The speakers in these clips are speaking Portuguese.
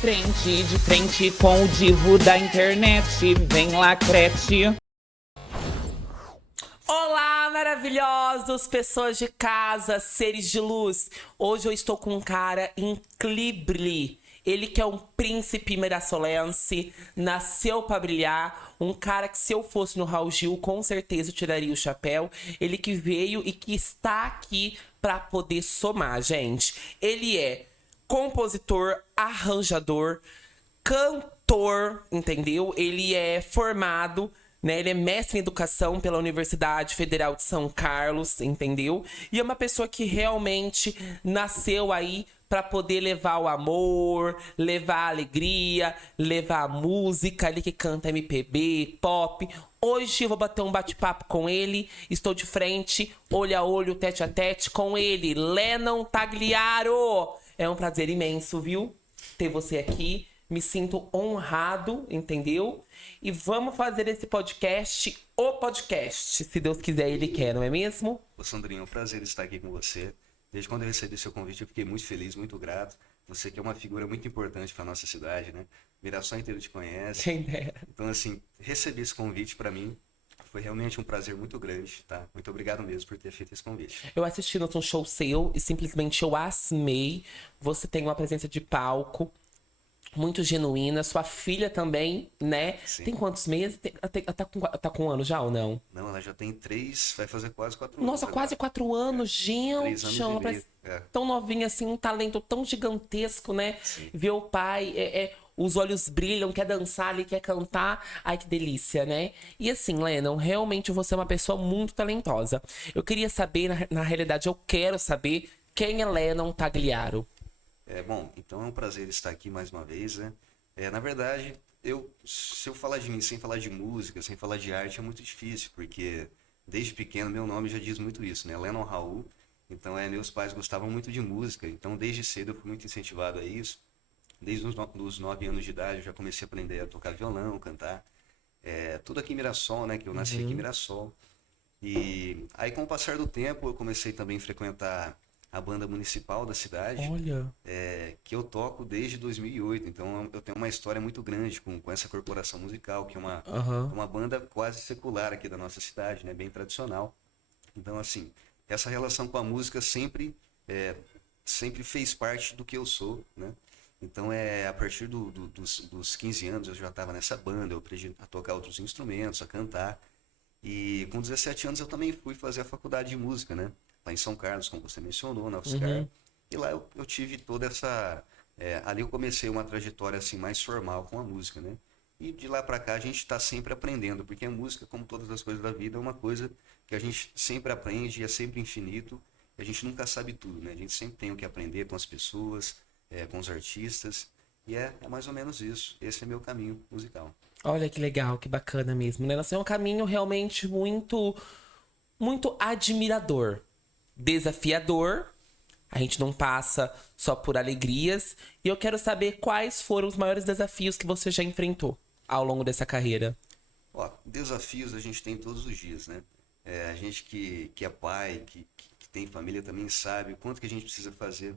de frente com o divo da internet. Vem lá, crete. Olá, maravilhosos, pessoas de casa, seres de luz. Hoje eu estou com um cara incrível. Ele que é um príncipe mirassolense, nasceu pra brilhar, um cara que se eu fosse no Raul Gil, com certeza eu tiraria o chapéu. Ele que veio e que está aqui pra poder somar, gente. Ele é compositor, arranjador, cantor, entendeu? Ele é formado, né? Ele é mestre em educação pela Universidade Federal de São Carlos, entendeu? E é uma pessoa que realmente nasceu aí para poder levar o amor, levar a alegria, levar a música, ele que canta MPB, pop. Hoje eu vou bater um bate-papo com ele. Estou de frente, olho a olho, tete a tete com ele, Lennon Tagliaro. É um prazer imenso, viu? Ter você aqui. Me sinto honrado, entendeu? E vamos fazer esse podcast, o podcast. Se Deus quiser, Ele quer, não é mesmo? Ô Sandrinho, é um prazer estar aqui com você. Desde quando eu recebi seu convite, eu fiquei muito feliz, muito grato. Você que é uma figura muito importante para nossa cidade, né? Mirassol inteiro te conhece. Quem dera. Então, assim, receber esse convite para mim foi realmente um prazer muito grande, tá? Muito obrigado mesmo por ter feito esse convite. Eu assisti no show seu e simplesmente eu amei. Você tem uma presença de palco muito genuína. Sua filha também, né? Sim. Tem quantos meses? Tá com um ano já ou não? Não, ela já tem 3, vai fazer quase 4 anos. Nossa, quase 4 anos, gente. 3 anos e Ela meio. parece tão novinha assim, um talento tão gigantesco, né? Sim. Ver o pai, os olhos brilham, quer dançar ali, quer cantar. Ai, que delícia, né? E assim, Lennon, realmente você é uma pessoa muito talentosa. Eu queria saber, na realidade, eu quero saber quem é Lennon Tagliaro. Bom, então é um prazer estar aqui mais uma vez, né? Na verdade, se eu falar de mim sem falar de música, sem falar de arte, é muito difícil, porque desde pequeno meu nome já diz muito isso, né? Lennon Raul. Então, meus pais gostavam muito de música, então desde cedo eu fui muito incentivado a isso. Desde os 9 anos de idade eu já comecei a aprender a tocar violão, cantar. Tudo aqui em Mirassol, né? Que eu nasci aqui em Mirassol. E aí, com o passar do tempo, eu comecei também a frequentar a banda municipal da cidade, Olha. que eu toco desde 2008. Então eu tenho uma história muito grande com essa corporação musical, que é uma banda quase secular aqui da nossa cidade, né? Bem tradicional. Então, assim, essa relação com a música sempre fez parte do que eu sou, né? Então, a partir dos 15 anos eu já estava nessa banda, eu aprendi a tocar outros instrumentos, a cantar. E com 17 anos eu também fui fazer a faculdade de música, né? Lá em São Carlos, como você mencionou, na UFSCar. E lá eu tive toda essa... ali eu comecei uma trajetória assim mais formal com a música, né? E de lá para cá a gente está sempre aprendendo, porque a música, como todas as coisas da vida, é uma coisa que a gente sempre aprende, é sempre infinito, e a gente nunca sabe tudo, né? A gente sempre tem o que aprender com as pessoas, com os artistas, e é mais ou menos isso. Esse é meu caminho musical. Olha que legal, que bacana mesmo, né? Nossa, é um caminho realmente muito, muito admirador, desafiador. A gente não passa só por alegrias. E eu quero saber quais foram os maiores desafios que você já enfrentou ao longo dessa carreira. Ó, desafios a gente tem todos os dias, né? A gente que é pai, que tem família também sabe o quanto que a gente precisa fazer,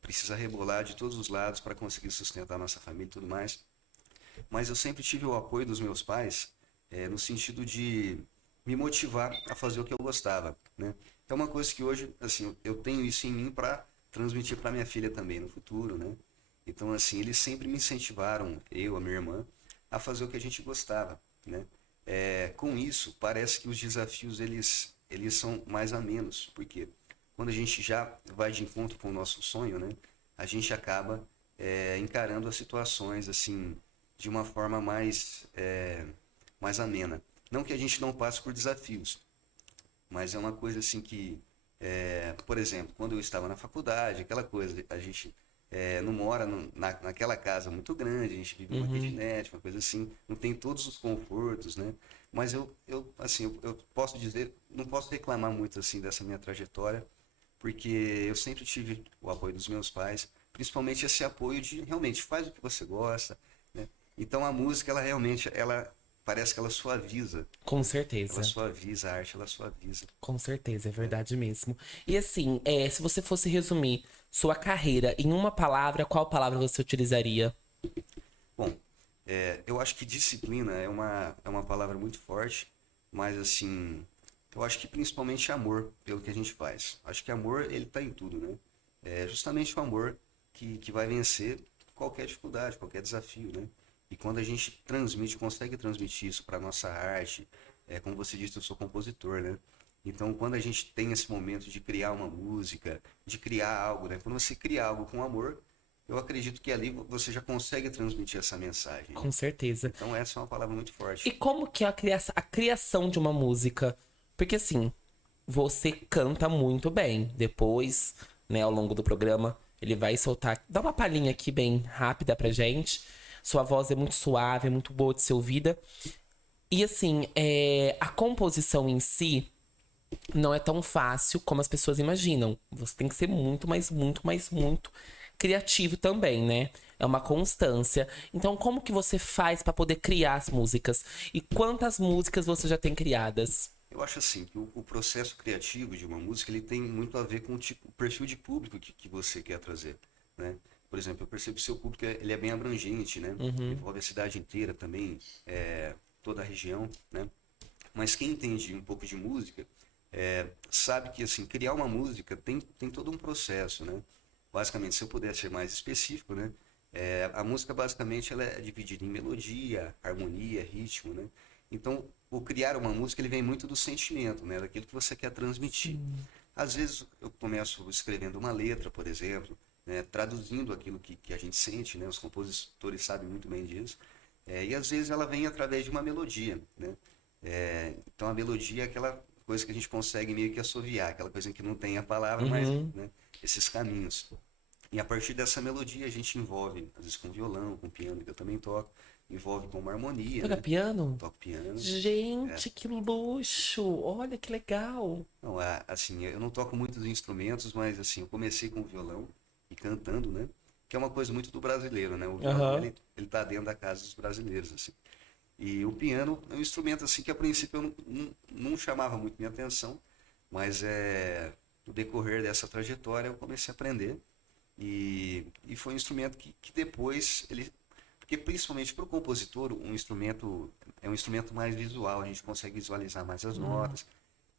precisa rebolar de todos os lados para conseguir sustentar a nossa família e tudo mais. Mas eu sempre tive o apoio dos meus pais, no sentido de me motivar a fazer o que eu gostava, né? É uma coisa que hoje, assim, eu tenho isso em mim para transmitir para minha filha também no futuro, né? Então, assim, eles sempre me incentivaram, a minha irmã, a fazer o que a gente gostava, né? Com isso, parece que os desafios, eles são mais a menos, porque quando a gente já vai de encontro com o nosso sonho, né? A gente acaba encarando as situações, assim, de uma forma mais amena. Não que a gente não passe por desafios, mas é uma coisa assim que, por exemplo, quando eu estava na faculdade, aquela coisa, a gente não mora naquela casa muito grande, a gente vive numa kitnet, uma coisa assim, não tem todos os confortos, né? Mas eu posso dizer, não posso reclamar muito assim dessa minha trajetória, porque eu sempre tive o apoio dos meus pais, principalmente esse apoio de realmente faz o que você gosta, né? Então a música, ela realmente, parece que ela suaviza. Com Ela certeza. suaviza a arte, ela suaviza. Com certeza, é verdade mesmo. E assim, se você fosse resumir sua carreira em uma palavra, qual palavra você utilizaria? Bom, eu acho que disciplina é uma palavra muito forte, mas assim, eu acho que principalmente amor pelo que a gente faz. Acho que amor, ele tá em tudo, né? É justamente o amor que vai vencer qualquer dificuldade, qualquer desafio, né? E quando a gente transmite, consegue transmitir isso para nossa arte, como você disse, eu sou compositor, né? Então, quando a gente tem esse momento de criar uma música, de criar algo, né? Quando você cria algo com amor, eu acredito que ali você já consegue transmitir essa mensagem, né? Com certeza. Então, essa é uma palavra muito E forte. como que é a criação de uma música? Porque assim, você canta muito bem. Depois, né, ao longo do programa, ele vai soltar. Dá uma palhinha aqui bem rápida pra gente. Sua voz é muito suave, é muito boa de ser ouvida. E assim, a composição em si não é tão fácil como as pessoas imaginam. Você tem que ser muito, mas muito, mas muito criativo também, né? É uma constância. Então, como que você faz pra poder criar as músicas? E quantas músicas você já tem criadas? Eu acho assim que o processo criativo de uma música ele tem muito a ver com o perfil de público que você quer trazer, né? Por exemplo, eu percebo que o seu público ele é bem abrangente, né? Envolve a cidade inteira também, toda a região, né? Mas quem entende um pouco de música sabe que assim criar uma música tem todo um processo, né? Basicamente, se eu puder ser mais específico, né? A música basicamente ela é dividida em melodia, harmonia, ritmo, né? Então, o criar uma música ele vem muito do sentimento, né? Daquilo que você quer transmitir. Às vezes eu começo escrevendo uma letra, por exemplo, né? Traduzindo aquilo que a gente sente, né? Os compositores sabem muito bem disso. E às vezes ela vem através de uma melodia, né? Então a melodia é aquela coisa que a gente consegue meio que assoviar, aquela coisa que não tem a palavra, mas Uhum. né? Esses caminhos. E a partir dessa melodia a gente envolve, às vezes com violão, com piano, que eu também toco, envolve com uma harmonia, Toca né? piano? Toco piano. Gente, que luxo! Olha que legal! Não, assim, eu não toco muitos instrumentos, mas assim, eu comecei com o violão e cantando, né? Que é uma coisa muito do brasileiro, né? O violão, Aham. ele tá dentro da casa dos brasileiros, assim. E o piano é um instrumento, assim, que a princípio eu não chamava muito minha atenção, mas no decorrer dessa trajetória eu comecei a aprender e foi um instrumento que depois ele porque principalmente para o compositor um instrumento é um instrumento mais visual, a gente consegue visualizar mais as notas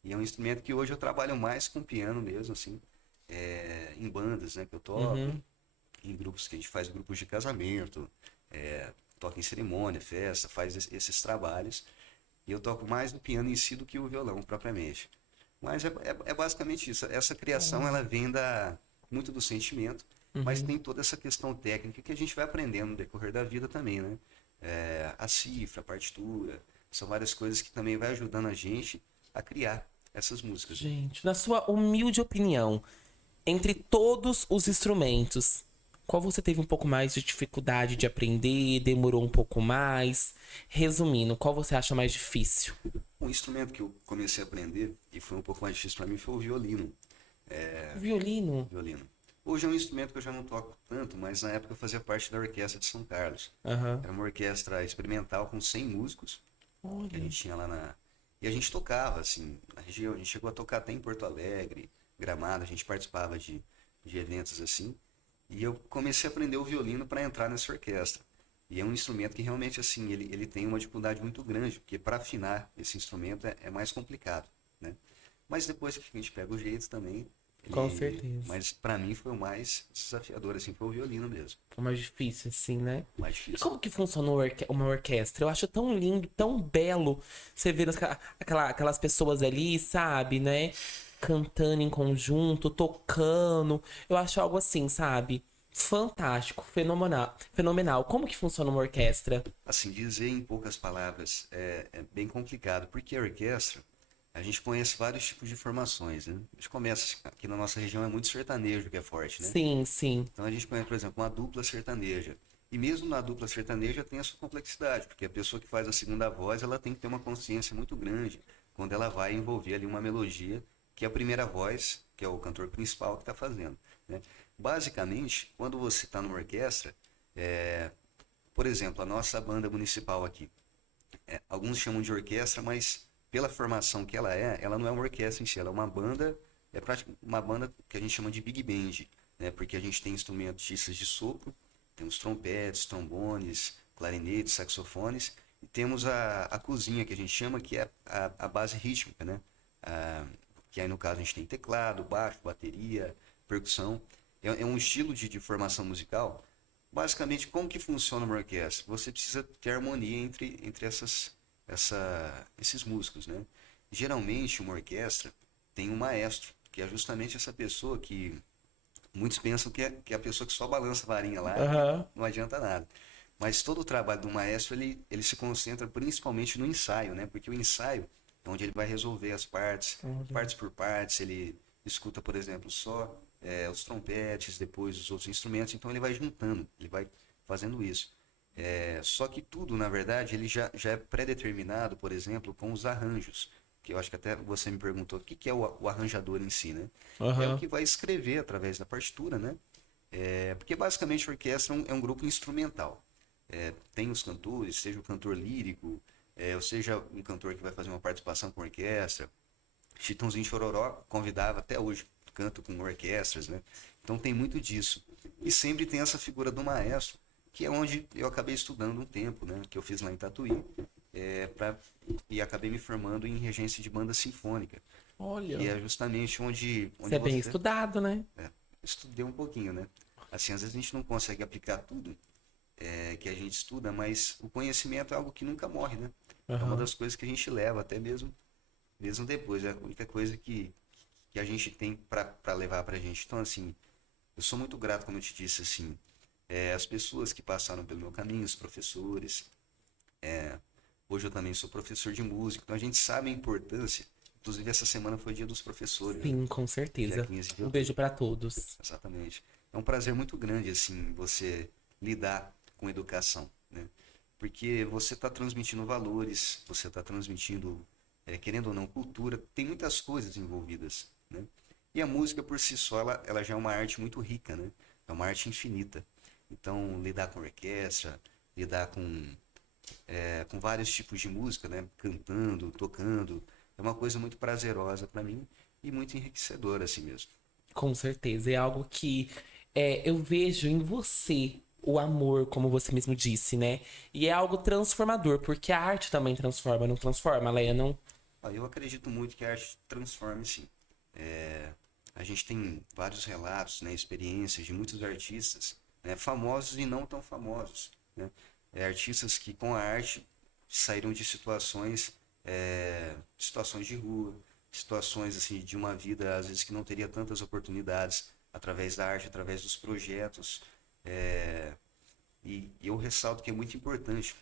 e é um instrumento que hoje eu trabalho mais com piano mesmo assim, em bandas, né, que eu toco, Uhum. em grupos que a gente faz grupos de casamento, toca em cerimônia, festa, faz esses trabalhos e eu toco mais no piano em si do que o violão propriamente. Mas é basicamente isso. Essa criação ela vem muito do sentimento, mas Uhum. tem toda essa questão técnica que a gente vai aprendendo no decorrer da vida também, né? A cifra, a partitura, são várias coisas que também vai ajudando a gente a criar essas músicas, né? Gente, na sua humilde opinião, entre todos os instrumentos, qual você teve um pouco mais de dificuldade de aprender, demorou um pouco mais? Resumindo, qual você acha mais difícil? Um instrumento que eu comecei a aprender e foi um pouco mais difícil para mim foi o violino. Violino? Violino. Hoje é um instrumento que eu já não toco tanto, mas na época eu fazia parte da orquestra de São Carlos. Aham. Era uma orquestra experimental com 100 músicos que a Olha. gente tinha lá na. E a gente tocava, assim, na região. A gente chegou a tocar até em Porto Alegre, Gramado, a gente participava de eventos assim. E eu comecei a aprender o violino para entrar nessa orquestra. E é um instrumento que realmente, assim, ele tem uma dificuldade muito grande, porque para afinar esse instrumento é mais complicado, né? Mas depois que a gente pega o jeito também, Com certeza. mas para mim foi o mais desafiador, assim, foi o violino mesmo, O mais difícil, assim, né? o mais E difícil. como que funciona uma orquestra? Eu acho tão lindo, tão belo você ver aquelas pessoas ali, sabe, né? Cantando em conjunto, tocando. Eu acho algo assim, sabe? Fantástico, fenomenal. Fenomenal. Como que funciona uma orquestra? Assim, dizer em poucas palavras é bem complicado, porque a orquestra, a gente conhece vários tipos de formações, né? A gente começa, aqui na nossa região é muito sertanejo que é forte, né? Sim, sim. Então a gente conhece, por exemplo, uma dupla sertaneja. E mesmo na dupla sertaneja tem a sua complexidade, porque a pessoa que faz a segunda voz, ela tem que ter uma consciência muito grande quando ela vai envolver ali uma melodia que é a primeira voz, que é o cantor principal que está fazendo, né? Basicamente, quando você está numa orquestra, por exemplo, a nossa banda municipal aqui, alguns chamam de orquestra, mas pela formação que ela não é uma orquestra em si, ela é uma banda, uma banda que a gente chama de big band, né? Porque a gente tem instrumentistas de sopro, temos trompetes, trombones, clarinetes, saxofones, e temos a cozinha que a gente chama, que é a base rítmica, né? Que aí no caso a gente tem teclado, baixo, bateria, percussão. É um estilo de formação musical. Basicamente, como que funciona uma orquestra? Você precisa ter harmonia entre esses músicos, né? Geralmente, uma orquestra tem um maestro, que é justamente essa pessoa que muitos pensam que é a pessoa que só balança a varinha lá e Aham. não adianta nada. Mas todo o trabalho do maestro, ele se concentra principalmente no ensaio, né? Porque o ensaio é onde ele vai resolver as partes, partes por partes. Ele escuta, por exemplo, só os trompetes, depois os outros instrumentos. Então ele vai juntando, ele vai fazendo isso. Só que tudo, na verdade, ele já é pré-determinado, por exemplo, com os arranjos. Que eu acho que até você me perguntou o que é o arranjador em si, né? É o Aham. que vai escrever através da partitura, né? Porque basicamente a orquestra é um grupo instrumental. Tem os cantores, seja o cantor lírico, ou seja um cantor que vai fazer uma participação com orquestra. Chitãozinho de Chororó convidava até hoje, canto com orquestras, né? Então tem muito disso. E sempre tem essa figura do maestro, que é onde eu acabei estudando um tempo, né? Que eu fiz lá em Tatuí, e acabei me formando em regência de banda sinfônica, Olha, que é justamente você onde é bem você estudado, né? estudei um pouquinho, né? Assim, às vezes a gente não consegue aplicar tudo que a gente estuda, mas o conhecimento é algo que nunca morre, né? É uma Aham. das coisas que a gente leva, até mesmo depois. É a única coisa que a gente tem para levar pra gente. Então, assim, eu sou muito grato, como eu te disse, assim, as pessoas que passaram pelo meu caminho, os professores. Hoje eu também sou professor de música, então a gente sabe a importância. Inclusive, essa semana foi dia dos professores, né? Sim, com Dia certeza. 15 de Um outubro. beijo pra todos. Exatamente. É um prazer muito grande, assim, você lidar com educação, né? Porque você está transmitindo valores, você está transmitindo, querendo ou não, cultura. Tem muitas coisas envolvidas, né? E a música por si só, ela já é uma arte muito rica, né? É uma arte infinita. Então, lidar com orquestra, lidar com vários tipos de música, né? Cantando, tocando, é uma coisa muito prazerosa para mim e muito enriquecedora, assim mesmo. Com certeza. É algo que eu vejo em você o amor, como você mesmo disse, né? E é algo transformador, porque a arte também transforma, não transforma, Leia, não? Eu acredito muito que a arte transforme, sim. É, a gente tem vários relatos, né, experiências de muitos artistas, né, famosos e não tão famosos, né? Artistas que com a arte saíram de situações de rua, situações assim de uma vida às vezes que não teria tantas oportunidades através da arte, através dos projetos. É, e eu ressalto que é muito importante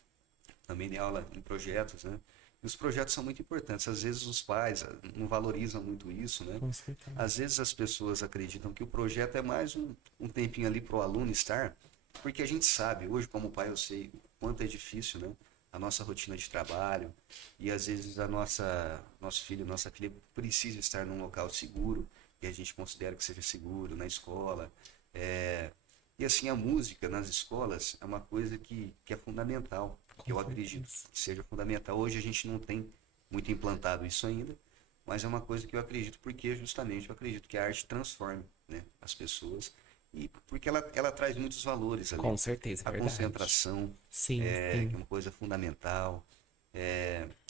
também de aula em projetos, né? E os projetos são muito importantes. Às vezes os pais não valorizam muito isso, né? Com certeza. Às vezes as pessoas acreditam que o projeto é mais um tempinho ali para o aluno estar, porque a gente sabe, hoje como pai eu sei o quanto é difícil, né? A nossa rotina de trabalho e às vezes nosso filho, nossa filha precisa estar num local seguro que a gente considera que seja seguro, na escola. É, e assim, a música nas escolas é uma coisa que é fundamental, que Com eu acredito certeza. que seja fundamental. Hoje a gente não tem muito implantado isso ainda, mas é uma coisa que eu acredito, porque justamente eu acredito que a arte transforme, né, as pessoas, e porque ela traz muitos valores ali. Com certeza, é A verdade. concentração, Sim, que sim. é uma coisa fundamental,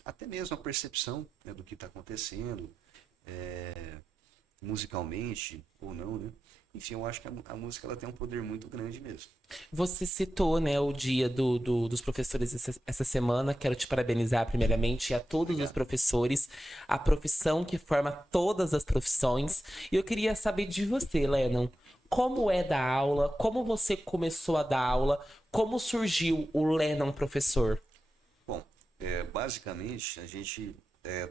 até mesmo a percepção, né, do que está acontecendo, musicalmente ou não, né? Enfim, eu acho que a música ela tem um poder muito grande mesmo. Você citou, né, o dia dos professores essa semana. Quero te parabenizar primeiramente e a todos os Obrigado. professores, a profissão que forma todas as profissões. E eu queria saber de você, Lennon, como é dar aula, como você começou a dar aula, como surgiu o Lennon professor? Bom, basicamente a gente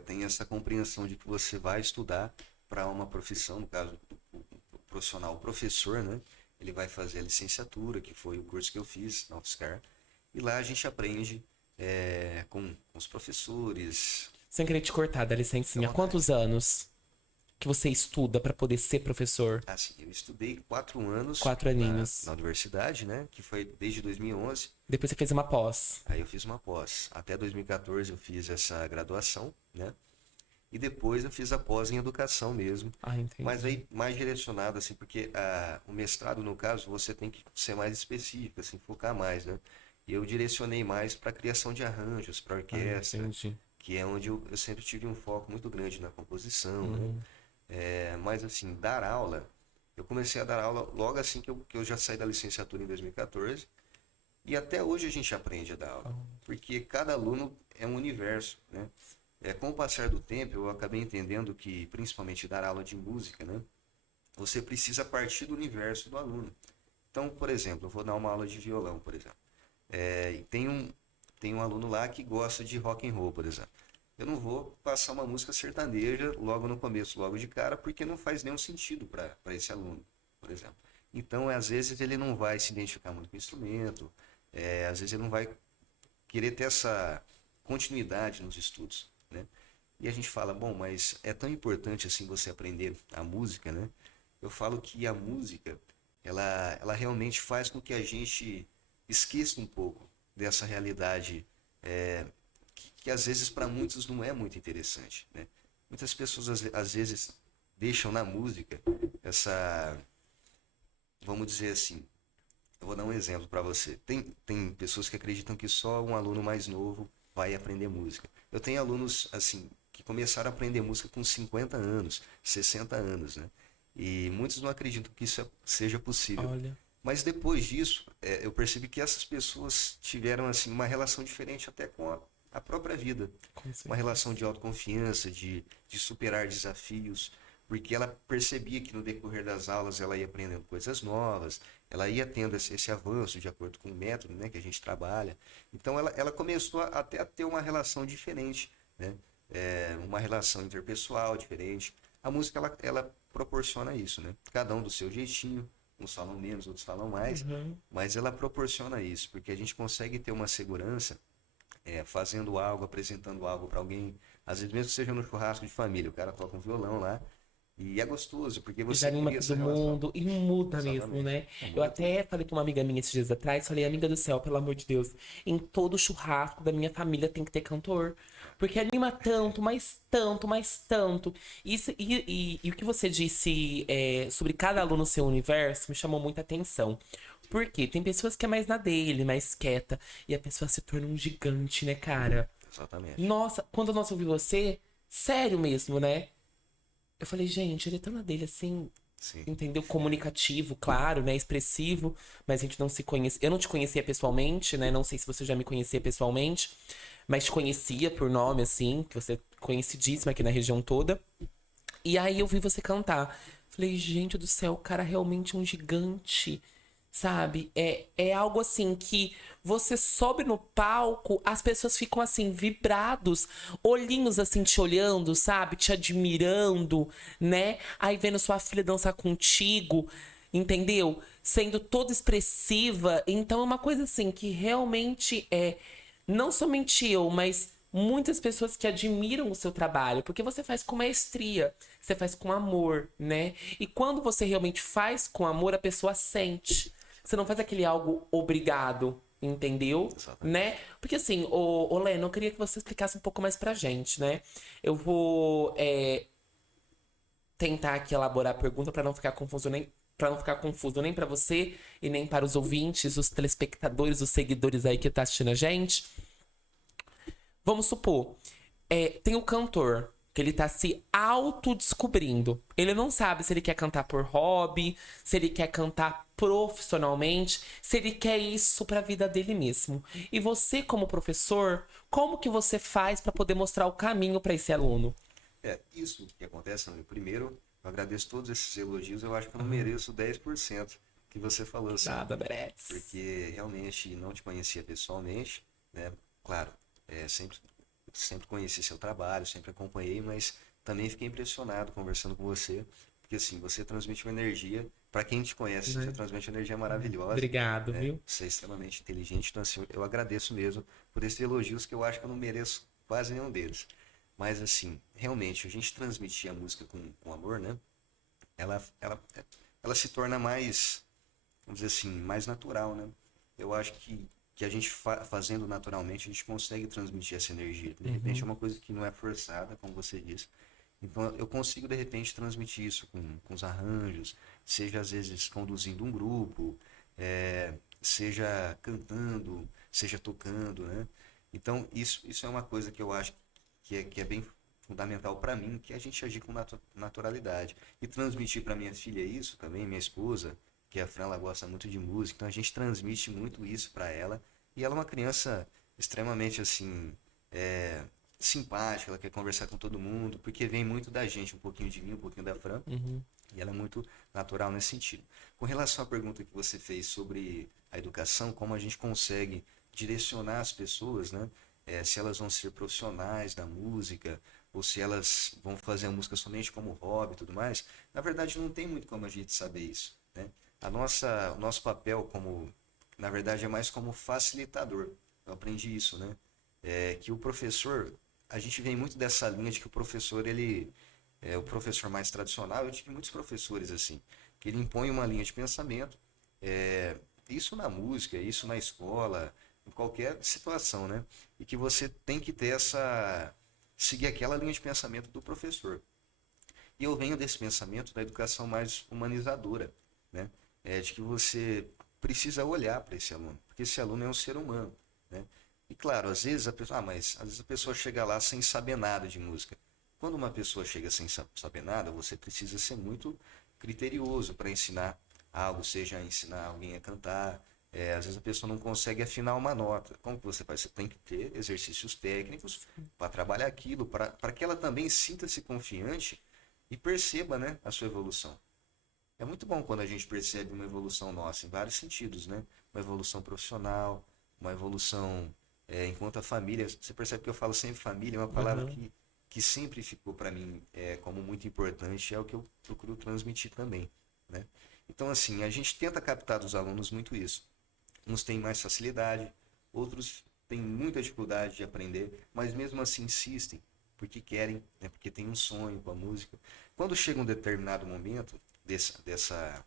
tem essa compreensão de que você vai estudar para uma profissão, no caso o profissional, o professor, né? Ele vai fazer a licenciatura, que foi o curso que eu fiz na UFSCar, e lá a gente aprende com os professores. Sem querer te cortar, dá Fica à licencinha. vontade. Quantos anos? que você estuda para poder ser professor? Assim, eu estudei 4 anos 4 aninhos. na universidade, né? Que foi desde 2011. Depois você fez uma pós. Aí eu fiz uma pós. Até 2014 eu fiz essa graduação, né? E depois eu fiz a pós em educação mesmo. Ah, entendi. Mas aí mais direcionado, assim, porque o mestrado, no caso, você tem que ser mais específico, assim, focar mais, né? E eu direcionei mais para criação de arranjos, para Ah, orquestra, entendi. que é onde eu sempre tive um foco muito grande na composição, né? Uhum. Mas assim, dar aula, eu comecei a dar aula logo assim que eu já saí da licenciatura em 2014, e até hoje a gente aprende a dar aula, porque cada aluno é um universo, né? Com o passar do tempo, eu acabei entendendo que, principalmente dar aula de música, né? Você precisa partir do universo do aluno. Então, por exemplo, eu vou dar uma aula de violão, por exemplo. E tem um aluno lá que gosta de rock and roll, por exemplo. Eu não vou passar uma música sertaneja logo no começo, logo de cara, porque não faz nenhum sentido para esse aluno, por exemplo. Então, às vezes, ele não vai se identificar muito com o instrumento, às vezes ele não vai querer ter essa continuidade nos estudos, né? E a gente fala, bom, mas é tão importante assim você aprender a música, né? Eu falo que a música, ela realmente faz com que a gente esqueça um pouco dessa realidade que às vezes para muitos não é muito interessante, né? Muitas pessoas às vezes deixam na música essa, vamos dizer assim, eu vou dar um exemplo para você. Tem pessoas que acreditam que só um aluno mais novo vai aprender música. Eu tenho alunos assim que começaram a aprender música com 50 anos, 60 anos, né? E muitos não acreditam que isso seja possível. Olha, Mas depois disso, eu percebi que essas pessoas tiveram assim uma relação diferente até com a própria vida. com Uma certeza. relação de autoconfiança, de superar desafios, porque ela percebia que no decorrer das aulas ela ia aprendendo coisas novas, ela ia tendo esse avanço de acordo com o método, né, que a gente trabalha. Então ela começou até a ter uma relação diferente, né? Uma relação interpessoal diferente. A música ela proporciona isso, né? Cada um do seu jeitinho, uns falam menos, outros falam mais, Uhum. mas ela proporciona isso, porque a gente consegue ter uma segurança fazendo algo, apresentando algo para alguém, às vezes mesmo que seja no churrasco de família, o cara toca um violão lá e é gostoso, porque E já você anima cria essa todo relação. mundo e muda mesmo, Exatamente. né? Não, Eu muda tudo. até falei pra uma amiga minha esses dias atrás, falei, amiga do céu, pelo amor de Deus, em todo churrasco da minha família tem que ter cantor. Porque anima tanto, mas tanto, mas tanto. Isso, e o que você disse sobre cada aluno ser um universo me chamou muita atenção. Porque tem pessoas que é mais na dele, mais quieta, e a pessoa se torna um gigante, né, cara? Exatamente. Nossa, quando eu ouvi você, sério mesmo, né? Eu falei, gente, ele é tão na dele assim, Sim. entendeu? Comunicativo, claro, né? Expressivo, mas a gente não se conhece. Eu não te conhecia pessoalmente, né? Não sei se você já me conhecia pessoalmente, mas te conhecia por nome, assim, que você é conhecidíssima aqui na região toda. E aí eu vi você cantar. Falei, gente do céu, o cara realmente é um gigante. Sabe? É algo assim que você sobe no palco, as pessoas ficam assim, vibrados, olhinhos assim te olhando, sabe? Te admirando, né? Aí vendo sua filha dançar contigo, entendeu? Sendo toda expressiva. Então é uma coisa assim que realmente não somente eu, mas muitas pessoas que admiram o seu trabalho, porque você faz com maestria, você faz com amor, né? E quando você realmente faz com amor, a pessoa sente. Você não faz aquele algo obrigado, entendeu? Exatamente. Né? Porque assim, ô Leno, eu queria que você explicasse um pouco mais pra gente, né? Eu vou tentar aqui elaborar a pergunta pra não ficar confuso nem para não ficar confuso nem pra você e nem para os ouvintes, os telespectadores, os seguidores aí que tá assistindo a gente. Vamos supor, tem o cantor, que ele tá se autodescobrindo. Ele não sabe se ele quer cantar por hobby, se ele quer cantar profissionalmente, se ele quer isso pra vida dele mesmo. E você, como professor, como que você faz pra poder mostrar o caminho pra esse aluno? Isso que acontece, amigo. Primeiro, eu agradeço todos esses elogios, eu acho que eu não mereço 10% que você falou assim, Nada merece. porque realmente não te conhecia pessoalmente, né? Claro, sempre conheci seu trabalho, sempre acompanhei, mas também fiquei impressionado conversando com você, porque assim, você transmite uma energia, para quem te conhece, você transmite uma energia maravilhosa, Obrigado, né? viu? Você é extremamente inteligente, então assim, eu agradeço mesmo por esses elogios que eu acho que eu não mereço quase nenhum deles. Mas assim, realmente, a gente transmitir a música com amor, né? Ela, ela, ela se torna mais, vamos dizer assim, mais natural, né? Eu acho que a gente fazendo naturalmente, a gente consegue transmitir essa energia. De repente é Uhum. uma coisa que não é forçada, como você disse. Então eu consigo, de repente, transmitir isso com os arranjos, seja às vezes conduzindo um grupo, seja cantando, seja tocando, né? Então isso é uma coisa que eu acho que é bem fundamental para mim, que é a gente agir com naturalidade. E transmitir para minha filha isso também, minha esposa, que a Fran, ela gosta muito de música, então a gente transmite muito isso para ela. E ela é uma criança extremamente assim, é, simpática, ela quer conversar com todo mundo, porque vem muito da gente, um pouquinho de mim, um pouquinho da Fran, Uhum. e ela é muito natural nesse sentido. Com relação à pergunta que você fez sobre a educação, como a gente consegue direcionar as pessoas, né? Se elas vão ser profissionais da música, ou se elas vão fazer a música somente como hobby e tudo mais, na verdade não tem muito como a gente saber isso, né? O nosso papel como, na verdade, é mais como facilitador. Eu aprendi isso, né? Que o professor, a gente vem muito dessa linha de que o professor, ele é o professor mais tradicional. Eu tive muitos professores assim, que ele impõe uma linha de pensamento, é, isso na música, isso na escola, em qualquer situação, né? E que você tem que ter seguir aquela linha de pensamento do professor. E eu venho desse pensamento da educação mais humanizadora, né? De que você precisa olhar para esse aluno, porque esse aluno é um ser humano, né? E claro, às vezes a pessoa, mas às vezes a pessoa chega lá sem saber nada de música. Quando uma pessoa chega sem saber nada, você precisa ser muito criterioso para ensinar algo, seja ensinar alguém a cantar. Às vezes a pessoa não consegue afinar uma nota. Como que você faz? Você tem que ter exercícios técnicos para trabalhar aquilo, para que ela também sinta-se confiante e perceba, né, a sua evolução. É muito bom quando a gente percebe uma evolução nossa em vários sentidos, né? Uma evolução profissional, uma evolução enquanto a família. Você percebe que eu falo sempre família, é uma palavra Uhum. que sempre ficou para mim como muito importante, é o que eu procuro transmitir também, né? Então, assim, a gente tenta captar dos alunos muito isso. Uns têm mais facilidade, outros têm muita dificuldade de aprender, mas mesmo assim insistem, porque querem, né? Porque têm um sonho com a música. Quando chega um determinado momento dessa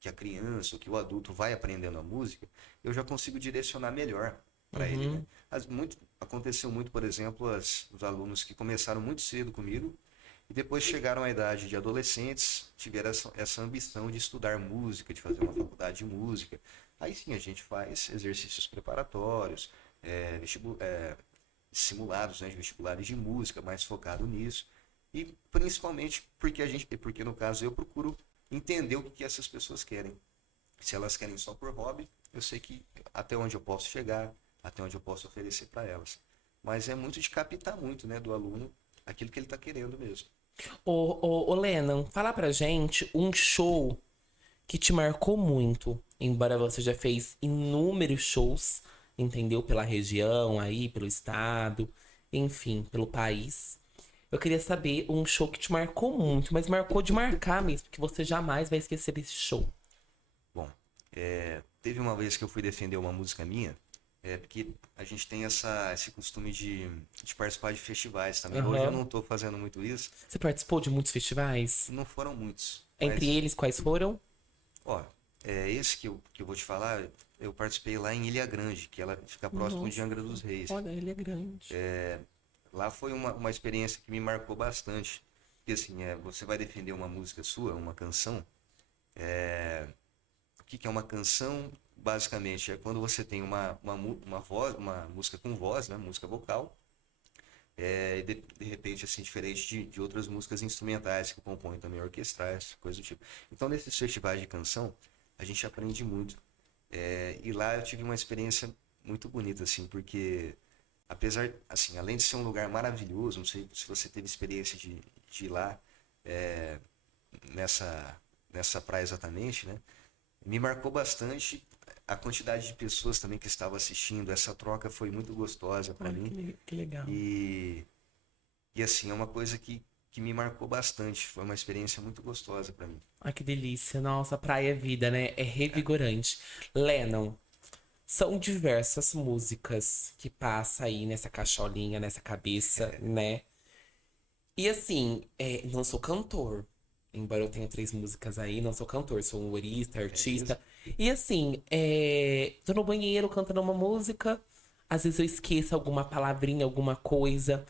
que a criança ou que o adulto vai aprendendo a música, eu já consigo direcionar melhor para ele, né? Uhum. Aconteceu muito, por exemplo, os alunos que começaram muito cedo comigo e depois chegaram à idade de adolescentes, tiveram essa ambição de estudar música, de fazer uma faculdade de música. Aí sim a gente faz exercícios preparatórios, simulados, né, de vestibulares de música, mais focado nisso. E principalmente porque no caso eu procuro entender o que essas pessoas querem. Se elas querem só por hobby, eu sei que até onde eu posso chegar, até onde eu posso oferecer para elas. Mas é muito de captar muito, né, do aluno aquilo que ele está querendo mesmo. Ô, Lennon, fala pra gente um show que te marcou muito. Embora você já fez inúmeros shows, entendeu? Pela região aí, pelo estado, enfim, pelo país. Eu queria saber um show que te marcou muito, mas marcou de marcar mesmo, que você jamais vai esquecer desse show. Bom, teve uma vez que eu fui defender uma música minha, porque a gente tem esse costume de participar de festivais também. Hoje eu Aham. não estou fazendo muito isso, Você participou de muitos festivais? não foram muitos, Entre mas, eles, quais foram? ó, esse que eu vou te falar, eu participei lá em Ilha Grande, que ela fica próximo de Nossa, Angra dos Reis. olha, ele é grande. Lá foi uma experiência que me marcou bastante, porque assim, você vai defender uma música sua, uma canção. O que é uma canção? Basicamente é quando você tem uma voz, uma música com voz, né? Música vocal, e de repente assim diferente de outras músicas instrumentais que compõem também orquestrais, coisa do tipo. Então nesses festivais de canção a gente aprende muito. E lá eu tive uma experiência muito bonita assim, porque apesar assim, além de ser um lugar maravilhoso, não sei se você teve experiência de ir lá é, nessa praia exatamente, né? Me marcou bastante a quantidade de pessoas também que estavam assistindo. Essa troca foi muito gostosa para Olha mim. que legal. E, e assim, é uma coisa que me marcou bastante. Foi uma experiência muito gostosa para mim. Ai, que delícia. Nossa, praia é vida, né? É revigorante. Lennon, São diversas músicas que passa aí nessa caixolinha, nessa cabeça, né? E assim, não sou cantor. Embora eu tenha 3 músicas aí, não sou cantor, sou humorista, É mesmo? artista. E assim, tô no banheiro cantando uma música, às vezes eu esqueço alguma palavrinha, alguma coisa.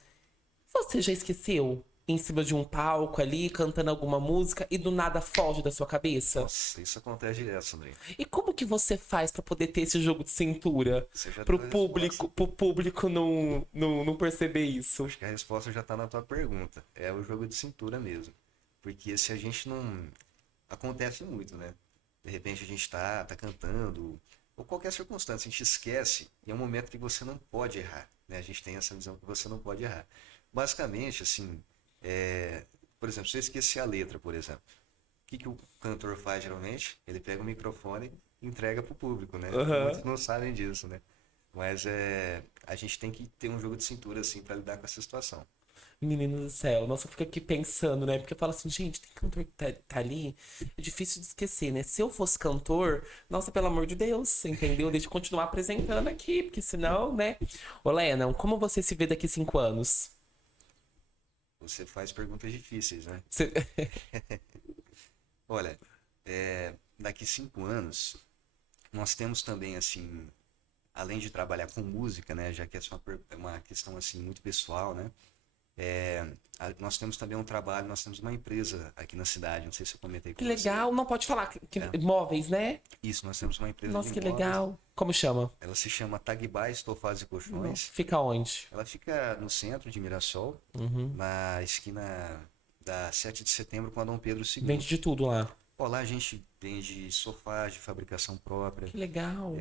Você já esqueceu? Em cima de um palco ali, cantando alguma música e do nada foge da sua cabeça? Nossa, isso acontece direto, Sandrinho. E como que você faz pra poder ter esse jogo de cintura Você já pro deu a resposta. público não perceber isso? Acho que a resposta já está na tua pergunta. É o jogo de cintura mesmo. Porque se a gente não. Acontece muito, né? De repente a gente tá cantando, ou qualquer circunstância, a gente esquece, e é um momento que você não pode errar, né? A gente tem essa visão que você não pode errar. Basicamente, assim, por exemplo, se eu esquecer a letra, por exemplo, o que o cantor faz geralmente? Ele pega o microfone e entrega pro público, né? Muitos Aham. não sabem disso, né? Mas a gente tem que ter um jogo de cintura, assim, para lidar com essa situação. Menino do céu, nossa, eu fico aqui pensando, né? Porque eu falo assim, gente, tem cantor que tá ali, é difícil de esquecer, né? Se eu fosse cantor, nossa, pelo amor de Deus, entendeu? Deixa eu continuar apresentando aqui, porque senão, né? Ô, Lena, como você se vê daqui 5 anos? Você faz perguntas difíceis, né? Você- Olha, daqui 5 anos, nós temos também, assim, além de trabalhar com música, né, já que essa é uma questão, assim, muito pessoal, né, nós temos também um trabalho, nós temos uma empresa aqui na cidade, não sei se eu comentei Que com você. legal, não pode falar É, móveis, né? isso, nós temos uma empresa de Nossa, que imóveis, legal. Como chama? ela se chama Tagbai Estofados e Não. Colchões, Fica onde? ela fica no centro de Mirassol, Uhum. na esquina da 7 de setembro com a Dom Pedro Vende II. de tudo lá. Ó, lá a gente vende sofás de fabricação própria, Que legal.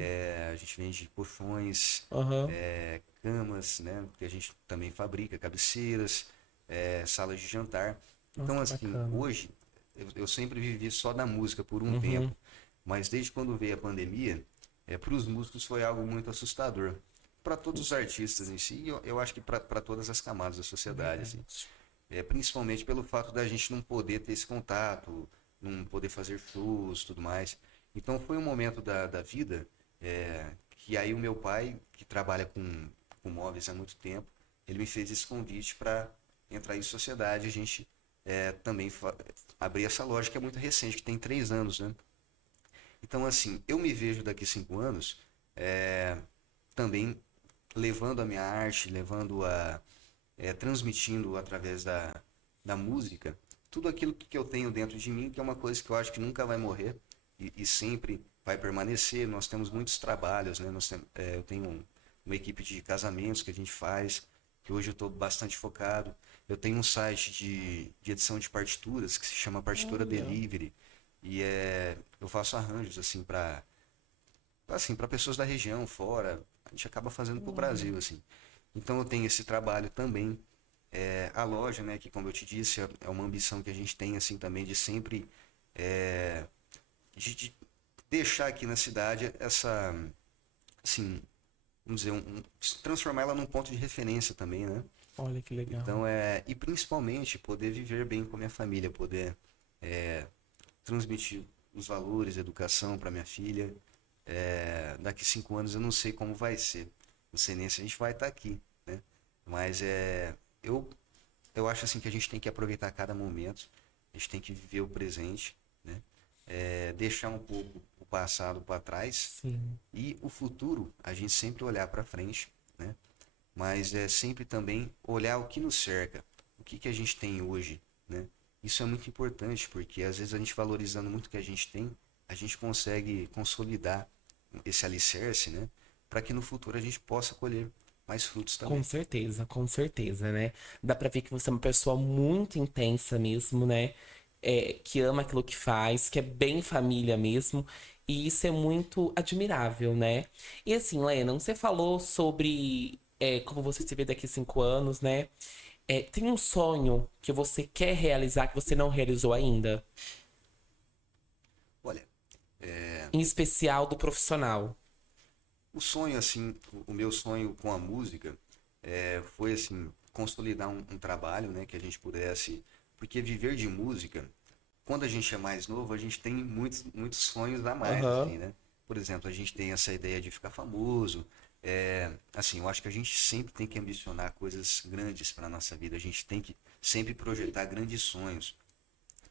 a gente vende colchões, Aham. camas, né? Que a gente também fabrica, cabeceiras, salas de jantar. Nossa, Então, que assim, bacana. hoje eu sempre vivi só da música por um Uhum. tempo, mas desde quando veio a pandemia, para os músicos foi algo muito assustador. Para todos os artistas em si, e eu acho que para todas as camadas da sociedade, assim. Verdade. Principalmente pelo fato da gente não poder ter esse contato, não poder fazer shows, tudo mais. Então foi um momento da vida que aí o meu pai, que trabalha com móveis há muito tempo, ele me fez esse convite para entrar em sociedade, a gente também abrir essa loja que é muito recente, que tem 3 anos, né? Então assim, eu me vejo daqui 5 anos também levando a minha arte, transmitindo através da música tudo aquilo que eu tenho dentro de mim, que é uma coisa que eu acho que nunca vai morrer e sempre vai permanecer. Nós temos muitos trabalhos, né? Eu tenho uma equipe de casamentos que a gente faz, que hoje eu estou bastante focado. Eu tenho um site de edição de partituras que se chama Partitura Olha. Delivery e eu faço arranjos assim para pessoas da região, fora. A gente acaba fazendo para o Olha. Brasil assim. Então eu tenho esse trabalho também. A loja, né, que como eu te disse, é uma ambição que a gente tem assim também de sempre é, de deixar aqui na cidade essa, assim, vamos dizer, transformar ela num ponto de referência também, né? Olha que legal. Então, e principalmente poder viver bem com a minha família, poder transmitir os valores, educação para minha filha. Daqui 5 anos eu não sei como vai ser, não sei nem se a gente vai estar aqui, né? Mas eu, eu acho assim que a gente tem que aproveitar cada momento, a gente tem que viver o presente, né? Deixar um pouco o passado para trás Sim. e o futuro a gente sempre olhar para frente, né? Mas é sempre também olhar o que nos cerca, o que a gente tem hoje, né? Isso é muito importante porque às vezes a gente valorizando muito o que a gente tem, a gente consegue consolidar esse alicerce, né? Para que no futuro a gente possa colher mais frutos também. Com certeza, né? Dá pra ver que você é uma pessoa muito intensa mesmo, né? Que ama aquilo que faz, que é bem família mesmo. E isso é muito admirável, né? E assim, Lena, você falou sobre como você se vê daqui 5 anos, né? Tem um sonho que você quer realizar que você não realizou ainda? Olha, Em especial do profissional. o sonho, assim, o meu sonho com a música foi, assim, consolidar um trabalho, né, que a gente pudesse. Porque viver de música, quando a gente é mais novo, a gente tem muitos, muitos sonhos a mais, Aham. assim, né? por exemplo, a gente tem essa ideia de ficar famoso. Assim, eu acho que a gente sempre tem que ambicionar coisas grandes para nossa vida. A gente tem que sempre projetar grandes sonhos,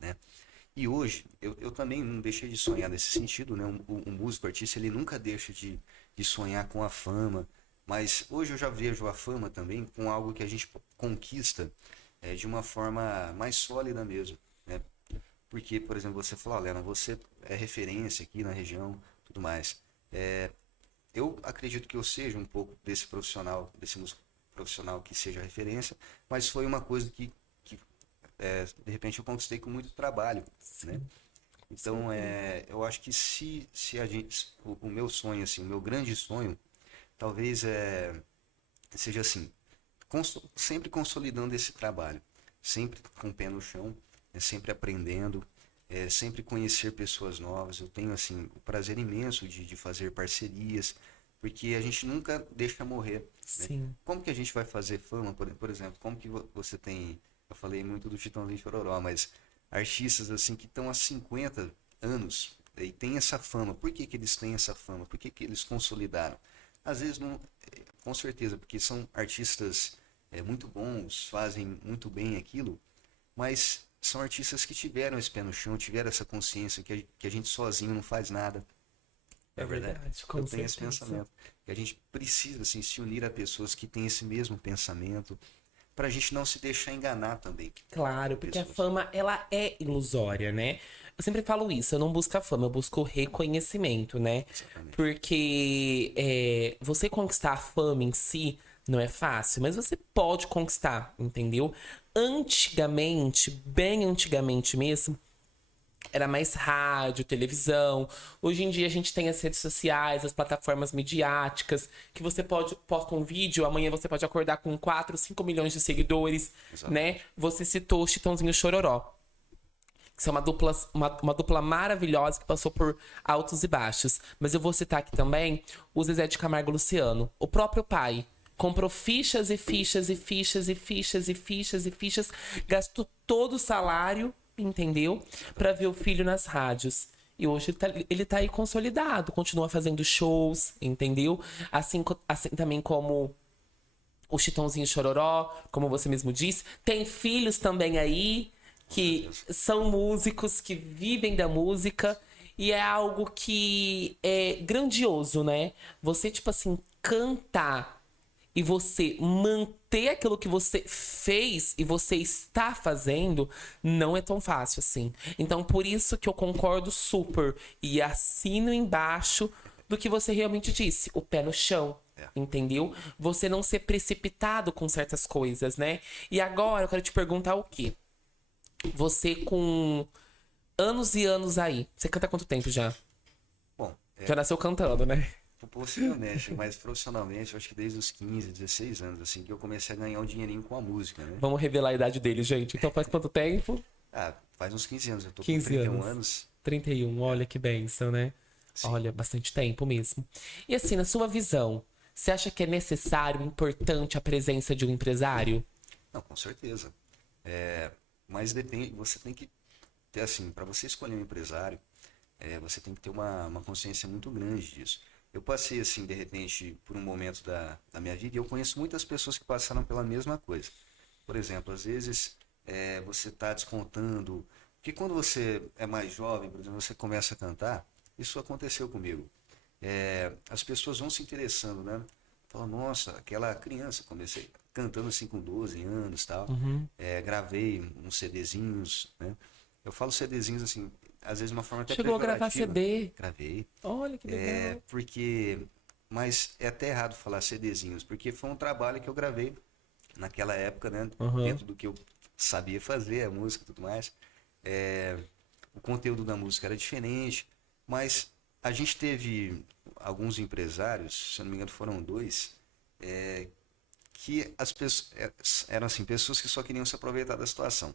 né? E hoje, eu também não deixei de sonhar nesse sentido, né? Um músico, artista, ele nunca deixa de sonhar com a fama. Mas hoje eu já vejo a fama também com algo que a gente conquista de uma forma mais sólida mesmo, né? Porque, por exemplo, você falou, Lena, você é referência aqui na região, tudo mais. Eu acredito que eu seja um pouco desse profissional, desse músico profissional que seja referência, mas foi uma coisa que de repente eu conquistei com muito trabalho, né? Então, eu acho que se a gente, o meu sonho, assim, o meu grande sonho, talvez seja assim, sempre consolidando esse trabalho, sempre com o pé no chão, sempre aprendendo, sempre conhecer pessoas novas. Eu tenho assim o prazer imenso de fazer parcerias, porque a gente nunca deixa morrer, né? Sim. Como que a gente vai fazer fama, por exemplo? Como que você tem, eu falei muito do Chitãozinho e Chororó, mas artistas assim que estão há 50 anos e têm essa fama. Por que que eles têm essa fama? Por que que eles consolidaram? Às vezes não, com certeza, porque são artistas muito bons, fazem muito bem aquilo, mas são artistas que tiveram esse pé no chão, tiveram essa consciência que a gente sozinho não faz nada. É verdade, com Eu tenho esse certeza. pensamento. Que a gente precisa assim, se unir a pessoas que têm esse mesmo pensamento, para a gente não se deixar enganar também. Claro, porque a Pessoas. fama, ela é ilusória, né? Eu sempre falo isso, eu não busco a fama, eu busco o reconhecimento, né? Exatamente. Porque você conquistar a fama em si não é fácil, mas você pode conquistar, entendeu? Antigamente, bem antigamente mesmo, era mais rádio, televisão. Hoje em dia a gente tem as redes sociais, as plataformas midiáticas, que você pode postar um vídeo, amanhã você pode acordar com 4, 5 milhões de seguidores, Exatamente. né? Você citou o Chitãozinho e Chororó. Que são uma dupla maravilhosa que passou por altos e baixos. Mas eu vou citar aqui também o Zezé de Camargo e Luciano. O próprio pai comprou fichas e fichas e fichas e fichas e fichas e fichas, gastou todo o salário, entendeu? Pra ver o filho nas rádios. E hoje ele tá aí consolidado, continua fazendo shows, entendeu? Assim também como o Chitãozinho e Chororó, como você mesmo disse. Tem filhos também aí que são músicos, que vivem da música. E é algo que é grandioso, né? Você, tipo assim, cantar e você manter aquilo que você fez e você está fazendo não é tão fácil assim. Então, por isso que eu concordo super e assino embaixo do que você realmente disse, o pé no chão. É. Entendeu? Você não ser precipitado com certas coisas, né? E agora eu quero te perguntar o quê? Você com anos e anos aí. Você canta há quanto tempo já? Bom, Já nasceu cantando, né? possivelmente, mas profissionalmente, eu acho que desde os 15, 16 anos, assim, que eu comecei a ganhar um dinheirinho com a música, né? Vamos revelar a idade dele, gente. Então faz quanto tempo? Ah, faz uns 15 anos, eu tô com 15 31 anos. anos. 31, olha que bênção, né? Sim. Olha, bastante tempo mesmo. E assim, na sua visão, você acha que é necessário, importante a presença de um empresário? Não, com certeza. Mas depende, você tem que ter assim, para você escolher um empresário, você tem que ter uma consciência muito grande disso. Eu passei assim, de repente, por um momento da minha vida e eu conheço muitas pessoas que passaram pela mesma coisa. Por exemplo, às vezes você está descontando, porque quando você é mais jovem, por exemplo, você começa a cantar, isso aconteceu comigo. As pessoas vão se interessando, né? Falam, nossa, aquela criança, comecei cantando assim com 12 anos e tal. Gravei uns CDzinhos, né? Eu falo CDzinhos assim, às vezes de uma forma até Chegou a gravar pejorativa. CD. Gravei. Olha que legal. Porque. Mas é até errado falar CDzinhos, porque foi um trabalho que eu gravei naquela época, né? Uhum. Dentro do que eu sabia fazer, a música e tudo mais. O conteúdo da música era diferente, mas a gente teve alguns empresários, se eu não me engano foram dois, que as pessoas eram assim, pessoas que só queriam se aproveitar da situação.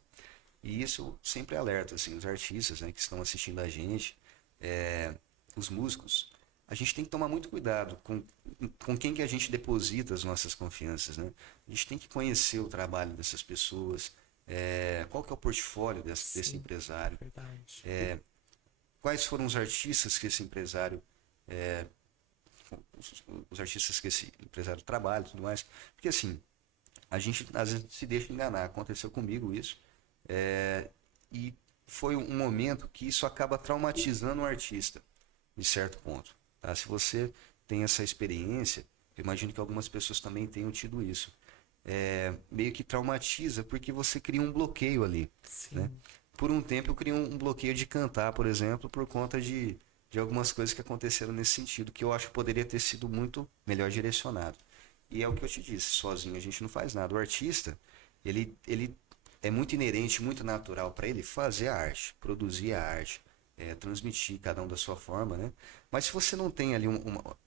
E isso eu sempre alerto, assim, os artistas, né, que estão assistindo a gente, os músicos, a gente tem que tomar muito cuidado com quem que a gente deposita as nossas confianças, né? A gente tem que conhecer o trabalho dessas pessoas, qual que é o portfólio desse empresário, Verdade. quais foram os artistas que esse empresário os artistas que esse empresário trabalha e tudo mais. Porque assim, a gente às vezes se deixa enganar. Aconteceu comigo isso. E foi um momento que isso acaba traumatizando o artista, de certo ponto. Tá? Se você tem essa experiência, eu imagino que algumas pessoas também tenham tido isso. Meio que traumatiza porque você cria um bloqueio ali. Sim. Né? Por um tempo eu criei um bloqueio de cantar, por exemplo, por conta de algumas coisas que aconteceram nesse sentido, que eu acho que poderia ter sido muito melhor direcionado. E é o que eu te disse, sozinho a gente não faz nada. O artista, ele é muito inerente, muito natural para ele fazer a arte, produzir a arte, transmitir cada um da sua forma, né? Mas se você não tem ali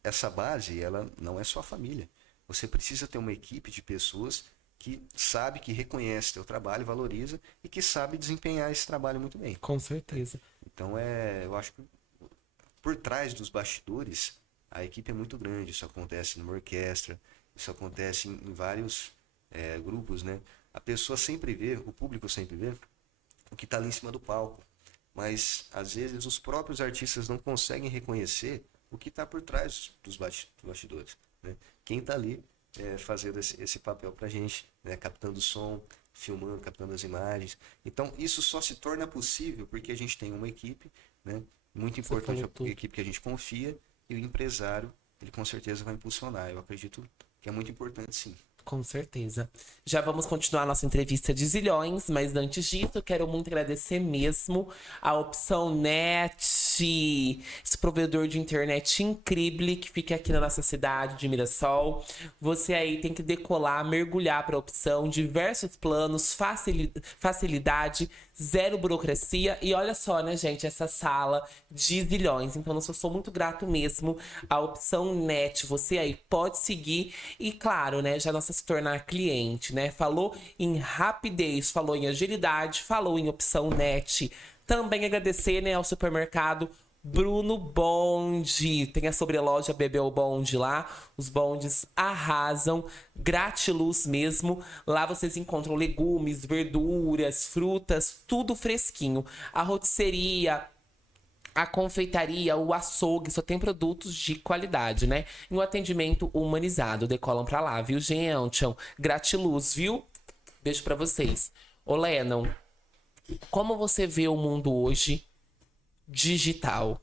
essa base, ela não é sua família. Você precisa ter uma equipe de pessoas que sabe, que reconhece teu trabalho, valoriza e que sabe desempenhar esse trabalho muito bem. Com certeza. Então, eu acho que por trás dos bastidores, a equipe é muito grande. Isso acontece numa orquestra, isso acontece em vários grupos, né? A pessoa sempre vê, o público sempre vê o que está ali em cima do palco. Mas, às vezes, os próprios artistas não conseguem reconhecer o que está por trás dos bastidores. Né? Quem está ali fazendo esse papel para a gente, né? Captando o som, filmando, captando as imagens. Então, isso só se torna possível porque a gente tem uma equipe, né? Muito importante, a equipe que a gente confia, e o empresário, ele com certeza vai impulsionar. Eu acredito que é muito importante, sim. Com certeza. Já vamos continuar nossa entrevista de zilhões, mas antes disso, eu quero muito agradecer mesmo a Opção Net, esse provedor de internet incrível que fica aqui na nossa cidade de Mirassol. Você aí tem que decolar, mergulhar para a Opção, diversos planos, facilidade, zero burocracia. E olha só, né, gente, essa sala de zilhões. Então, eu sou muito grato mesmo à Opção Net. Você aí pode seguir e, claro, né, já nossa se tornar cliente, né? Falou em rapidez, falou em agilidade, falou em Opção Net. Também agradecer, né, ao supermercado Bruno Bond. Tem a sobreloja Bebel Bond lá. Os bondes arrasam. Gratiluz mesmo. Lá vocês encontram legumes, verduras, frutas, tudo fresquinho. A rotisseria, a confeitaria, o açougue, só tem produtos de qualidade, né? E um atendimento humanizado. Decolam pra lá, viu, gente? Gratiluz, viu? Beijo pra vocês. Ô, Lennon, como você vê o mundo hoje digital?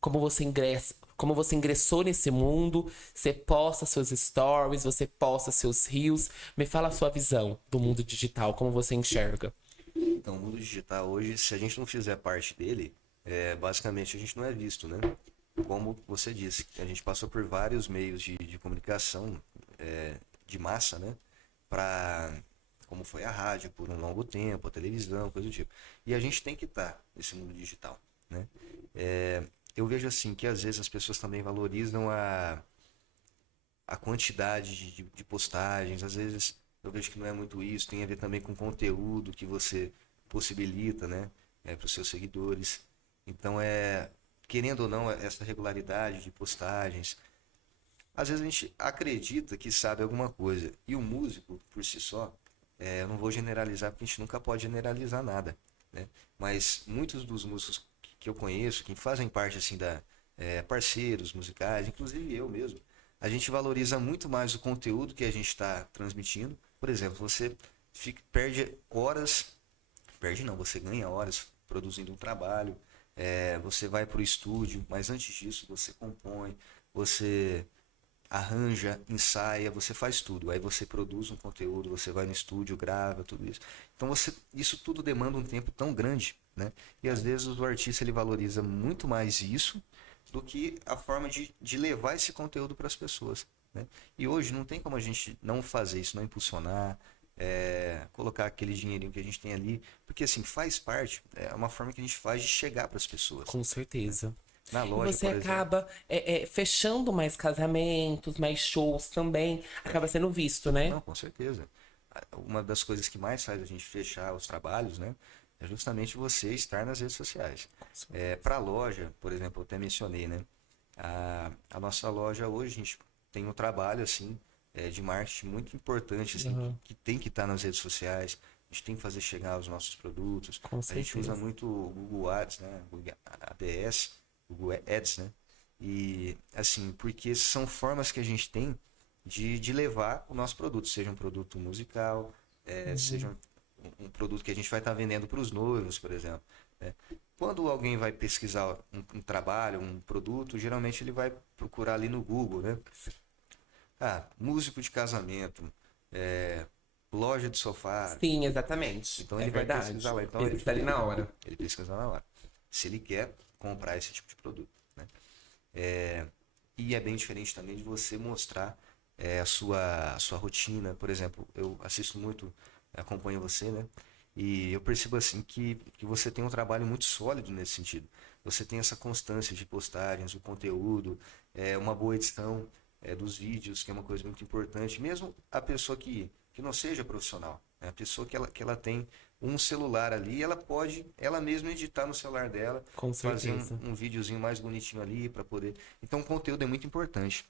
Como você ingressou nesse mundo? Você posta seus stories, você posta seus reels. Me fala a sua visão do mundo digital, como você enxerga. Então, o mundo digital hoje, se a gente não fizer parte dele, basicamente a gente não é visto, né? Como você disse, a gente passou por vários meios de comunicação de massa, né? Como foi a rádio por um longo tempo, a televisão, coisa do tipo. E a gente tem que estar nesse mundo digital, né? Eu vejo assim que às vezes as pessoas também valorizam a quantidade de postagens. Às vezes eu vejo que não é muito isso, tem a ver também com o conteúdo que você possibilita, né? Para os seus seguidores. Então, querendo ou não, essa regularidade de postagens, às vezes a gente acredita que sabe alguma coisa. E o músico, por si só, eu não vou generalizar, porque a gente nunca pode generalizar nada, né? Mas muitos dos músicos que eu conheço, que fazem parte assim parceiros musicais, inclusive eu mesmo, a gente valoriza muito mais o conteúdo que a gente está transmitindo. Por exemplo, você perde horas, você ganha horas produzindo um trabalho, você vai para o estúdio, mas antes disso você compõe, você arranja, ensaia, você faz tudo. Aí você produz um conteúdo, você vai no estúdio, grava, tudo isso. Então isso tudo demanda um tempo tão grande, né? E às vezes o artista ele valoriza muito mais isso do que a forma de levar esse conteúdo para as pessoas, né? E hoje não tem como a gente não fazer isso, não impulsionar, colocar aquele dinheirinho que a gente tem ali, porque assim, faz parte, é uma forma que a gente faz de chegar para as pessoas. Com certeza. Na E loja, você por exemplo. acaba fechando mais casamentos, mais shows também. Acaba sendo visto, né? Não, com certeza. Uma das coisas que mais faz a gente fechar os trabalhos, né, é justamente você estar nas redes sociais. Para a loja, por exemplo, eu até mencionei, né, a nossa loja hoje, a gente tem um trabalho assim de marketing muito importante, assim, que tem que estar nas redes sociais. A gente tem que fazer chegar os nossos produtos. Com A gente certeza. usa muito o Google Ads, né, Google ADS, Google Ads, né? E, assim, porque são formas que a gente tem de levar o nosso produto, seja um produto musical, seja um produto que a gente vai estar vendendo para os noivos, por exemplo, né? Quando alguém vai pesquisar um trabalho, um produto, geralmente ele vai procurar ali no Google, né? Ah, músico de casamento, é, loja de sofá. Sim, exatamente. Então É ele vai verdade. pesquisar lá. Então Pesquisa ali na hora. ele pesquisa na hora. Se ele quer comprar esse tipo de produto, né? E é bem diferente também de você mostrar a sua rotina. Por exemplo, eu assisto muito, acompanho você, né? E eu percebo assim que você tem um trabalho muito sólido nesse sentido. Você tem essa constância de postagens, o conteúdo, uma boa edição dos vídeos, que é uma coisa muito importante. Mesmo a pessoa que não seja profissional, né? A pessoa que ela tem um celular ali, ela pode ela mesma editar no celular dela, Com fazer certeza. um videozinho mais bonitinho ali para poder. Então o conteúdo é muito importante,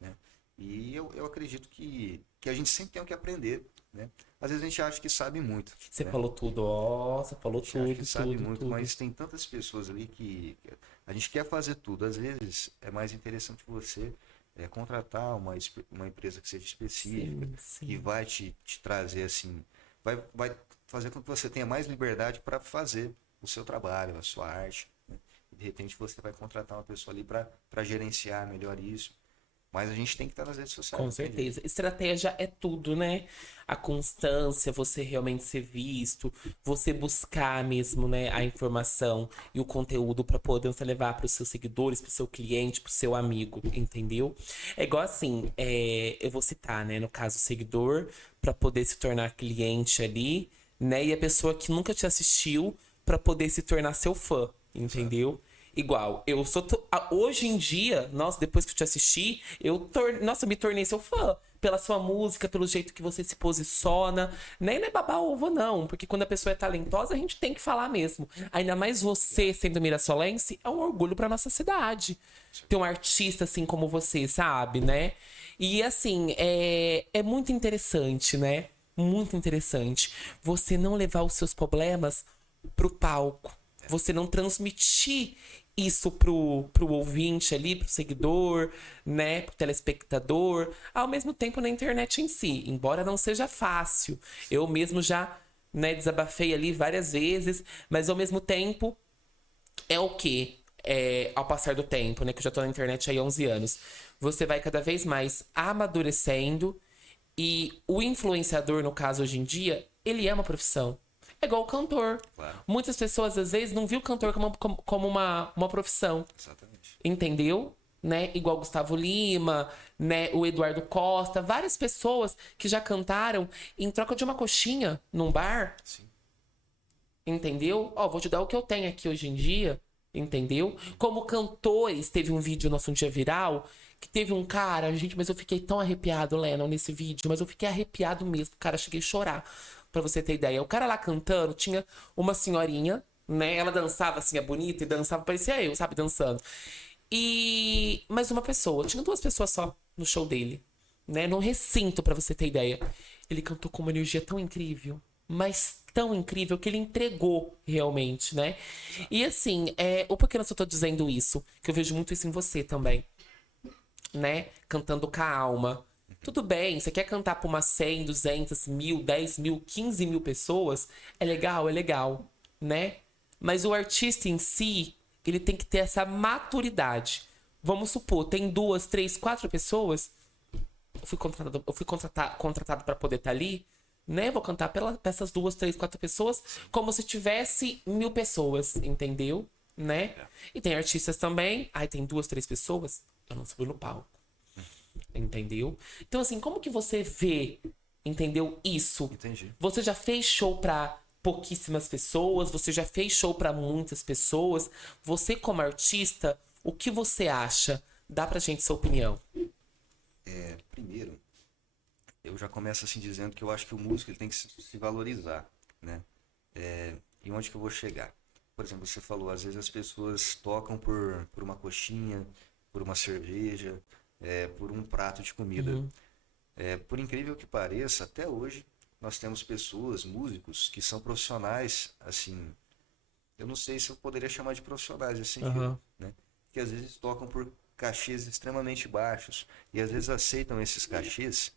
né? E eu acredito que a gente sempre tem o que aprender, né? Às vezes a gente acha que sabe muito, Você né? falou tudo, ó. Você falou A gente acha que tudo, sabe tudo, muito, tudo. mas tem tantas pessoas ali que a gente quer fazer tudo. Às vezes é mais interessante você contratar uma empresa que seja específica, Sim, que sim. vai te trazer assim, vai fazer com que você tenha mais liberdade para fazer o seu trabalho, a sua arte, né? E de repente você vai contratar uma pessoa ali para gerenciar melhor isso. Mas a gente tem que estar nas redes sociais, Com não tem jeito. certeza. Estratégia é tudo, né? A constância, você realmente ser visto, você buscar mesmo, né, a informação e o conteúdo para poder você levar para os seus seguidores, para o seu cliente, para o seu amigo, entendeu? É igual assim, eu vou citar, né, no caso, o seguidor, para poder se tornar cliente ali, né, e a pessoa que nunca te assistiu para poder se tornar seu fã, Exato. entendeu? Igual, eu sou. Hoje em dia, nossa, depois que eu te assisti, nossa, eu me tornei seu fã. Pela sua música, pelo jeito que você se posiciona. Nem não é babar ovo, não. Porque quando a pessoa é talentosa, a gente tem que falar mesmo. Ainda mais você sendo mirassolense, é um orgulho pra nossa cidade. Ter um artista assim como você, sabe, né? E assim, é muito interessante, né? Muito interessante. Você não levar os seus problemas pro palco, você não transmitir isso pro ouvinte ali, pro seguidor, né, pro telespectador, ao mesmo tempo na internet em si, embora não seja fácil. Eu mesmo já, né, desabafei ali várias vezes, mas ao mesmo tempo é o quê? Ao passar do tempo, né, que eu já tô na internet há 11 anos, você vai cada vez mais amadurecendo e o influenciador, no caso hoje em dia, ele é uma profissão. É igual o cantor. Claro, Muitas pessoas, às vezes, não viu o cantor como uma profissão. exatamente. Entendeu? Né? Igual Gustavo Lima, né? O Eduardo Costa. Várias pessoas que já cantaram em troca de uma coxinha num bar. Sim. Entendeu? Ó, vou te dar o que eu tenho aqui hoje em dia. Entendeu? Como cantores, teve um vídeo nosso um dia viral que teve um cara, gente, mas eu fiquei tão arrepiado, Lennon, nesse vídeo, mas eu fiquei arrepiado mesmo, cara, cheguei a chorar, pra você ter ideia. O cara lá cantando, tinha uma senhorinha, né? Ela dançava assim, é bonita e dançava, parecia eu, sabe, dançando. E mais uma pessoa, tinha duas pessoas só no show dele, né? No recinto, pra você ter ideia. Ele cantou com uma energia tão incrível, mas tão incrível que ele entregou realmente, né? E assim, o porquê eu só tô dizendo isso? Que eu vejo muito isso em você também, né? Cantando com a alma. Tudo bem, você quer cantar pra umas 100, 200, 1000, 10 mil, 15 mil pessoas? É legal, né? Mas o artista em si, ele tem que ter essa maturidade. Vamos supor, tem duas, três, quatro pessoas. Eu fui contratado para poder estar ali, né? Vou cantar pra essas duas, três, quatro pessoas, como se tivesse 1000 pessoas, entendeu? Né? E tem artistas também. Ai, tem duas, três pessoas. Eu não subo no palco. Entendeu? Então, assim, como que você vê, entendeu, isso? Entendi. Você já fez show pra pouquíssimas pessoas, você já fez show pra muitas pessoas. Você, como artista, o que você acha? Dá pra gente sua opinião. Primeiro, eu já começo assim dizendo que eu acho que o músico ele tem que se valorizar, né? E onde que eu vou chegar? Por exemplo, você falou, às vezes as pessoas tocam por uma coxinha, por uma cerveja, por um prato de comida. Por incrível que pareça, até hoje nós temos pessoas, músicos, que são profissionais, assim, eu não sei se eu poderia chamar de profissionais nesse sentido, Aham. né? que às vezes tocam por cachês extremamente baixos e às vezes aceitam esses cachês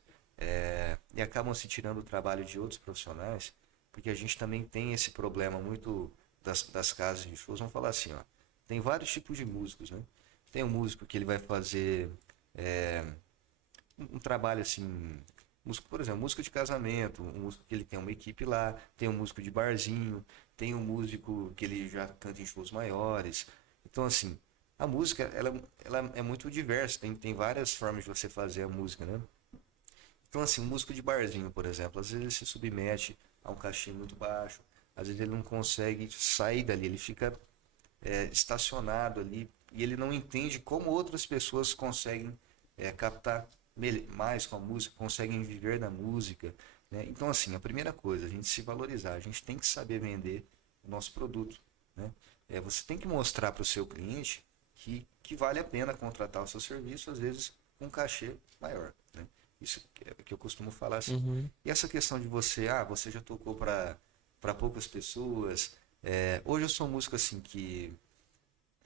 e acabam se tirando o trabalho de outros profissionais, porque a gente também tem esse problema muito das casas de shows. Vamos falar assim, ó, tem vários tipos de músicos, né? Tem um músico que ele vai fazer um trabalho assim, músico, por exemplo, músico de casamento, um músico que ele tem uma equipe lá, tem um músico de barzinho, tem um músico que ele já canta em shows maiores. Então, assim, a música, ela é muito diversa, tem várias formas de você fazer a música, né? Então, assim, um músico de barzinho, por exemplo, às vezes ele se submete a um cachê muito baixo, às vezes ele não consegue sair dali, ele fica estacionado ali e ele não entende como outras pessoas conseguem captar mais com a música, conseguem viver da música, né? Então, assim, a primeira coisa, a gente se valorizar, a gente tem que saber vender o nosso produto, né? Você tem que mostrar para o seu cliente que vale a pena contratar o seu serviço, às vezes com um cachê maior, né? Isso que eu costumo falar assim. Uhum. E essa questão de você já tocou para poucas pessoas. Hoje eu sou um músico assim que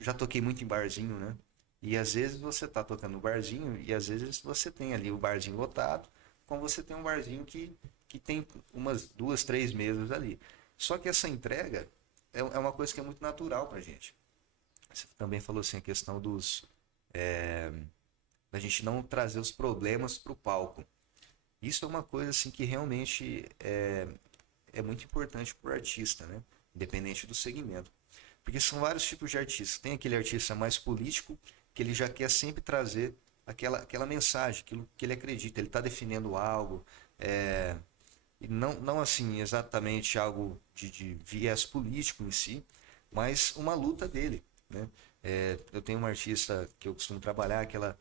já toquei muito em barzinho, né? E às vezes você tá tocando no barzinho e às vezes você tem ali o barzinho lotado, como você tem um barzinho que tem umas 2, 3 mesas ali. Só que essa entrega é uma coisa que é muito natural pra gente. Você também falou assim a questão da gente não trazer os problemas pro palco. Isso é uma coisa assim que realmente é muito importante pro artista, né? Independente do segmento. Porque são vários tipos de artistas. Tem aquele artista mais político, que ele já quer sempre trazer aquela mensagem, aquilo que ele acredita. Ele está defendendo algo, e não assim exatamente algo de viés político em si, mas uma luta dele, né? Eu tenho uma artista que eu costumo trabalhar, que ela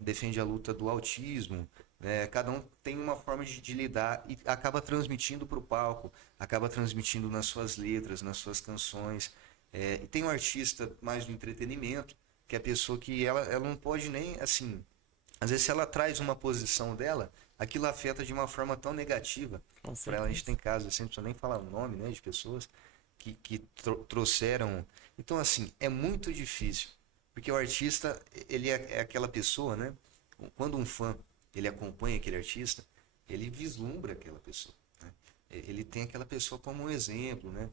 defende a luta do autismo, né? Cada um tem uma forma de lidar e acaba transmitindo para o palco, acaba transmitindo nas suas letras, nas suas canções. E tem um artista mais do entretenimento, que é a pessoa que ela não pode nem, assim, às vezes se ela traz uma posição dela, aquilo afeta de uma forma tão negativa. Com Para ela, a gente certeza. tem casos, assim, não precisa nem falar o nome, né, de pessoas que trouxeram. Então, assim, é muito difícil, porque o artista, ele é aquela pessoa, né? Quando um fã, ele acompanha aquele artista, ele vislumbra aquela pessoa, né? Ele tem aquela pessoa como um exemplo, né?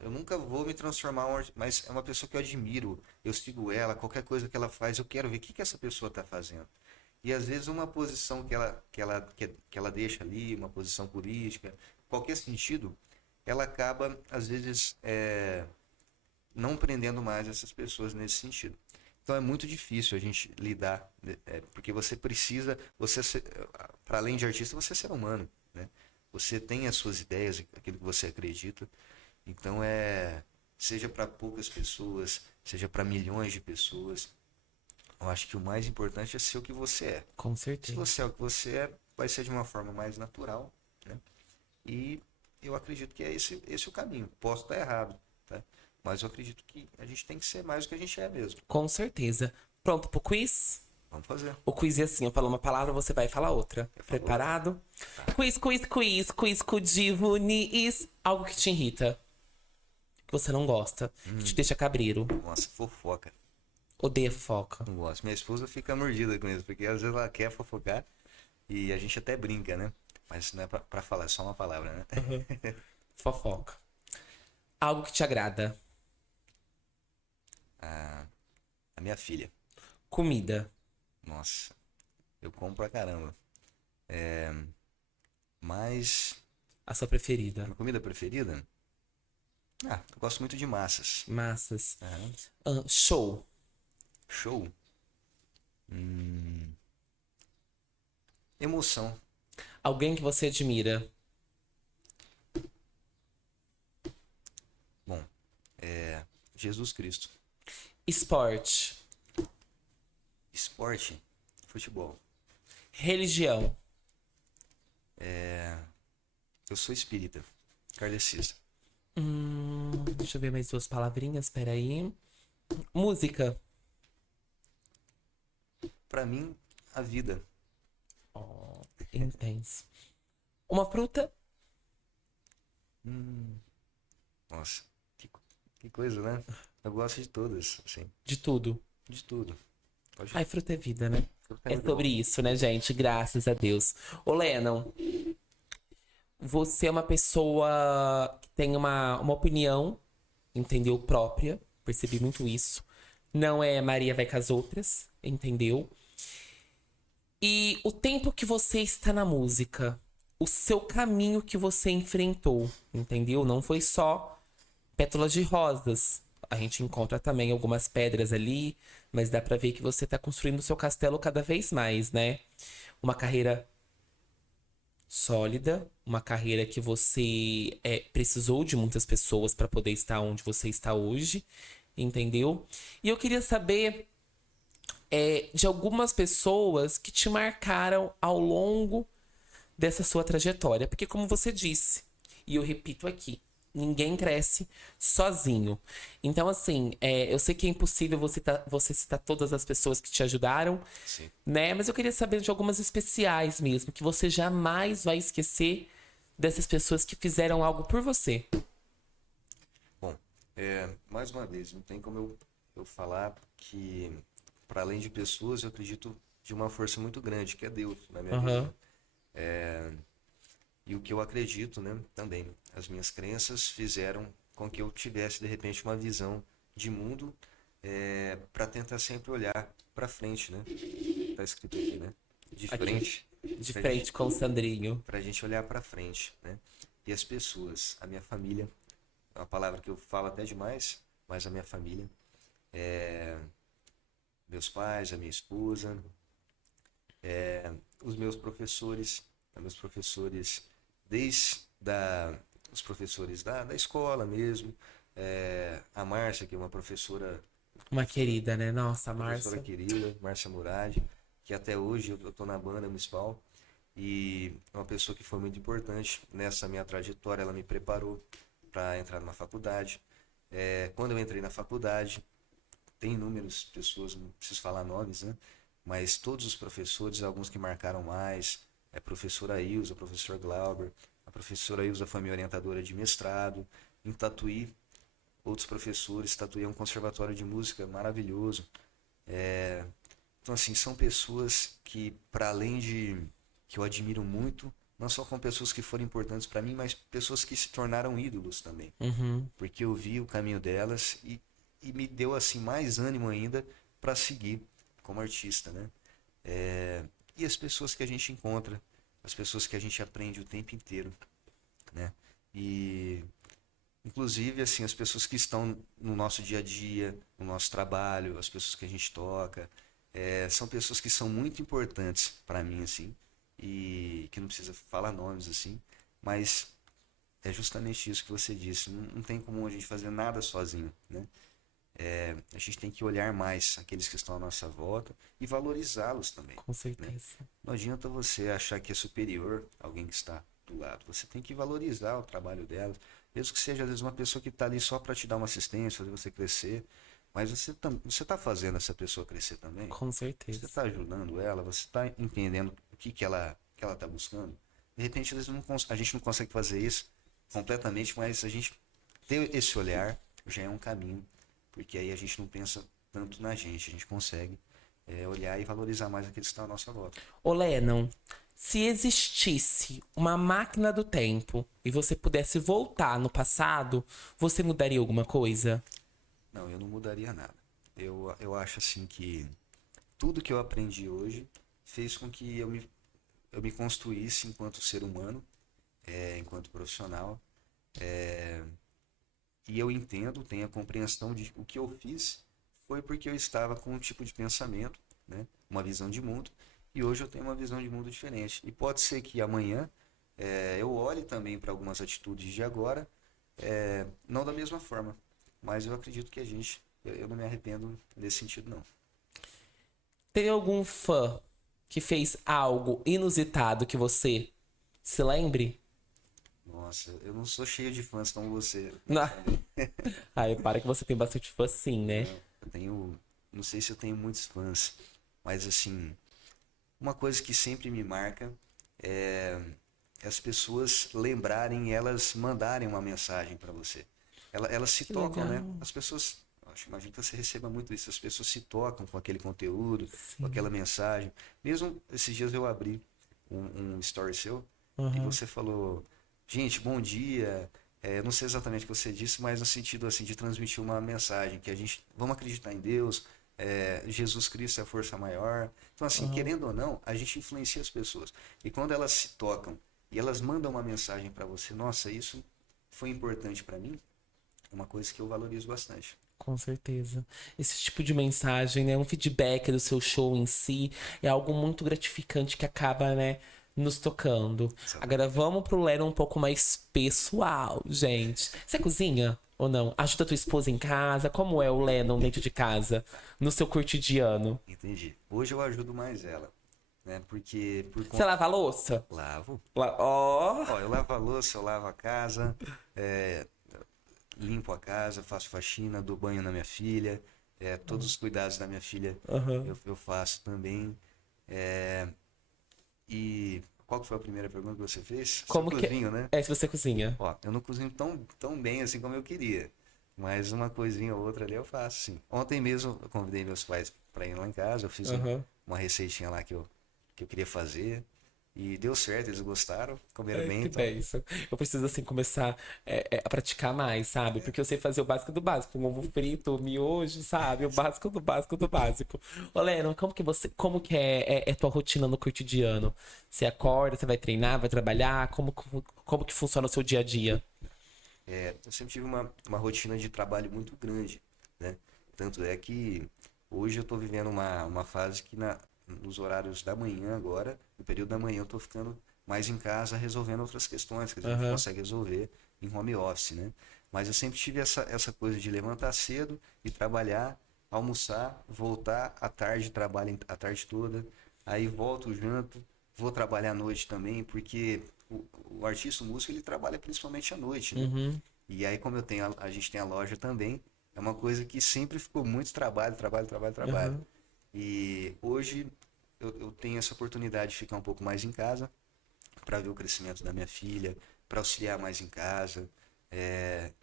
Eu nunca vou me transformar, mas é uma pessoa que eu admiro, eu sigo ela, qualquer coisa que ela faz, eu quero ver o que essa pessoa está fazendo. E às vezes uma posição que ela deixa ali, uma posição política, qualquer sentido, ela acaba, às vezes, não prendendo mais essas pessoas nesse sentido. Então é muito difícil a gente lidar, porque você precisa, para além de artista, você é ser humano, né? Você tem as suas ideias, aquilo que você acredita. Então seja para poucas pessoas, seja para milhões de pessoas, eu acho que o mais importante é ser o que você é. Com Se certeza. você é o que você é, vai ser de uma forma mais natural, né? E eu acredito que é esse o caminho. Posso estar errado, tá? Mas eu acredito que a gente tem que ser mais o que a gente é mesmo. Com certeza. Pronto pro quiz? Vamos fazer. O quiz é assim, eu falo uma palavra, você vai falar outra. Eu falo outra. Preparado? Quiz com Divunis. Algo que te irrita. Que você não gosta. Que te deixa cabreiro. Nossa, fofoca. Odeia fofoca. Não gosto. Minha esposa fica mordida com isso, porque às vezes ela quer fofocar e a gente até brinca, né? Mas não é pra falar, é só uma palavra, né? Fofoca. Algo que te agrada. A minha filha. Comida. Nossa, eu como pra caramba. Mas A sua preferida. minha comida preferida? Eu gosto muito de massas. Massas. Aham. Show. Show. Emoção. Alguém que você admira. Bom, Jesus Cristo. Esporte. Esporte, futebol. Religião. Eu sou espírita, kardecista. Deixa eu ver mais duas palavrinhas, peraí. Música. Pra mim, a vida. Oh, intenso. Uma fruta. Nossa, Que coisa, né? Eu gosto de todas, assim, De tudo. de tudo. Pode... Ai, fruta é vida, né? Tudo que é É muito bom. sobre isso, né, gente? Graças a Deus. Ô, Lennon, você é uma pessoa que tem uma opinião, entendeu? Própria. Percebi muito isso. Não é Maria vai com as outras, entendeu? E o tempo que você está na música, o seu caminho que você enfrentou, entendeu? Não foi só pétalas de rosas. A gente encontra também algumas pedras ali, mas dá pra ver que você tá construindo o seu castelo cada vez mais, né? Uma carreira sólida, uma carreira que você precisou de muitas pessoas pra poder estar onde você está hoje, entendeu? E eu queria saber de algumas pessoas que te marcaram ao longo dessa sua trajetória. Porque, como você disse, e eu repito aqui, ninguém cresce sozinho. Então, assim, eu sei que é impossível você citar todas as pessoas que te ajudaram, Sim. né? Mas eu queria saber de algumas especiais mesmo, que você jamais vai esquecer dessas pessoas que fizeram algo por você. Bom, mais uma vez, não tem como eu falar que, para além de pessoas, eu acredito de uma força muito grande, que é Deus, na minha Aham. vida. E o que eu acredito, né, também, as minhas crenças fizeram com que eu tivesse, de repente, uma visão de mundo para tentar sempre olhar para frente, né? Tá escrito aqui, né? De Aqui. frente, De pra frente com o Sandrinho. pra gente olhar para frente, né? E as pessoas, a minha família, é uma palavra que eu falo até demais, mas a minha família, meus pais, a minha esposa, os meus professores desde os professores da escola mesmo, a Márcia, que é uma Uma querida, né? Nossa, a professora Márcia. querida, Márcia Murad, que até hoje eu tô na banda municipal e é uma pessoa que foi muito importante nessa minha trajetória, ela me preparou para entrar numa faculdade. Quando eu entrei na faculdade, tem inúmeras pessoas, não preciso falar nomes, né? Mas todos os professores, alguns que marcaram mais, a professora Ilza, o professor Glauber, a professora Ilza foi minha orientadora de mestrado, em Tatuí, outros professores, Tatuí é um conservatório de música maravilhoso. Então, assim, são pessoas que, para além de que eu admiro muito, não só com pessoas que foram importantes para mim, mas pessoas que se tornaram ídolos também. Uhum. Porque eu vi o caminho delas e me deu, assim, mais ânimo ainda para seguir como artista, né? E as pessoas que a gente encontra, as pessoas que a gente aprende o tempo inteiro, né? E inclusive, assim, as pessoas que estão no nosso dia a dia, no nosso trabalho, as pessoas que a gente toca, são pessoas que são muito importantes para mim, assim, e que não precisa falar nomes, assim, mas é justamente isso que você disse. Não tem como a gente fazer nada sozinho, né? A gente tem que olhar mais aqueles que estão à nossa volta e valorizá-los também, Com né? certeza. Não adianta você achar que é superior a alguém que está do lado. Você tem que valorizar o trabalho delas, mesmo que seja às vezes uma pessoa que está ali só para te dar uma assistência, fazer você crescer, mas você está fazendo essa pessoa crescer também. Com Você certeza. está ajudando ela, você está entendendo o que ela está buscando. De repente, às vezes a gente não consegue fazer isso completamente, mas a gente ter esse olhar já é um caminho, porque aí a gente não pensa tanto na gente, a gente consegue olhar e valorizar mais aqueles que estão à nossa volta. Ô, Lennon, se existisse uma máquina do tempo e você pudesse voltar no passado, você mudaria alguma coisa? Não, eu não mudaria nada. Eu acho assim que tudo que eu aprendi hoje fez com que eu me construísse enquanto ser humano, enquanto profissional. E eu entendo, tenho a compreensão de o que eu fiz foi porque eu estava com um tipo de pensamento, né, uma visão de mundo, e hoje eu tenho uma visão de mundo diferente. E pode ser que amanhã eu olhe também para algumas atitudes de agora, não da mesma forma, mas eu acredito que eu não me arrependo nesse sentido, não. Tem algum fã que fez algo inusitado que você se lembre? Nossa, eu não sou cheio de fãs como você. Não. Ai, para que você tem bastante fã sim, né? Eu tenho, não sei se eu tenho muitos fãs, mas assim, uma coisa que sempre me marca é as pessoas lembrarem, elas mandarem uma mensagem para você. elas se Que tocam, né? legal. As pessoas, imagino que você receba muito isso, as pessoas se tocam com aquele conteúdo, com Sim. aquela mensagem. Mesmo esses dias eu abri um story seu e Aham. você falou, gente, bom dia. Não sei exatamente o que você disse, mas no sentido assim de transmitir uma mensagem que a gente vamos acreditar em Deus, Jesus Cristo é a força maior. Então assim, Aham. querendo ou não, a gente influencia as pessoas. E quando elas se tocam e elas mandam uma mensagem para você, nossa, isso foi importante para mim, é uma coisa que eu valorizo bastante. Com certeza. Esse tipo de mensagem, né? Um feedback do seu show em si é algo muito gratificante que acaba, né? Nos tocando. Agora Exatamente. vamos pro Lero um pouco mais pessoal, gente. Você cozinha ou não? Ajuda a tua esposa em casa? Como é o Lennon dentro de casa? No seu cotidiano? Entendi. Hoje eu ajudo mais ela, né? Porque por Você conta. lava a louça? Lavo. Ó. Ó, eu lavo a louça, eu lavo a casa, é, limpo a casa, faço faxina, dou banho na minha filha, todos os cuidados da minha filha Aham. eu faço também. É, e qual que foi a primeira pergunta que você fez? Se eu Como que cozinho, né? é se você cozinha? Ó, eu não cozinho tão bem assim como eu queria. Mas uma coisinha ou outra ali eu faço, sim. Ontem mesmo eu convidei meus pais para ir lá em casa. Eu fiz Aham. uma receitinha lá que eu queria fazer. E deu certo, eles gostaram, comeram Ai, bem, que então. bênção. Eu preciso, assim, começar a praticar mais, sabe? Porque eu sei fazer o básico do básico. Um ovo frito, miojo, sabe? O básico do básico do básico. Ô, Lennon, como que é tua rotina no cotidiano? Você acorda, você vai treinar, vai trabalhar? Como que funciona o seu dia a dia? Eu sempre tive uma rotina de trabalho muito grande, né? Tanto é que hoje eu estou vivendo uma fase que nos horários da manhã agora, no período da manhã eu estou ficando mais em casa resolvendo outras questões que a gente Aham. consegue resolver em home office, né? Mas eu sempre tive essa coisa de levantar cedo e trabalhar, almoçar, voltar à tarde, trabalho a tarde toda, aí volto, janto, vou trabalhar à noite também, porque o artista, o músico, ele trabalha principalmente à noite, né? Uhum. E aí, como a gente tem a loja também, é uma coisa que sempre ficou muito trabalho, trabalho, trabalho, trabalho. Aham. E hoje eu tenho essa oportunidade de ficar um pouco mais em casa para ver o crescimento da minha filha, para auxiliar mais em casa.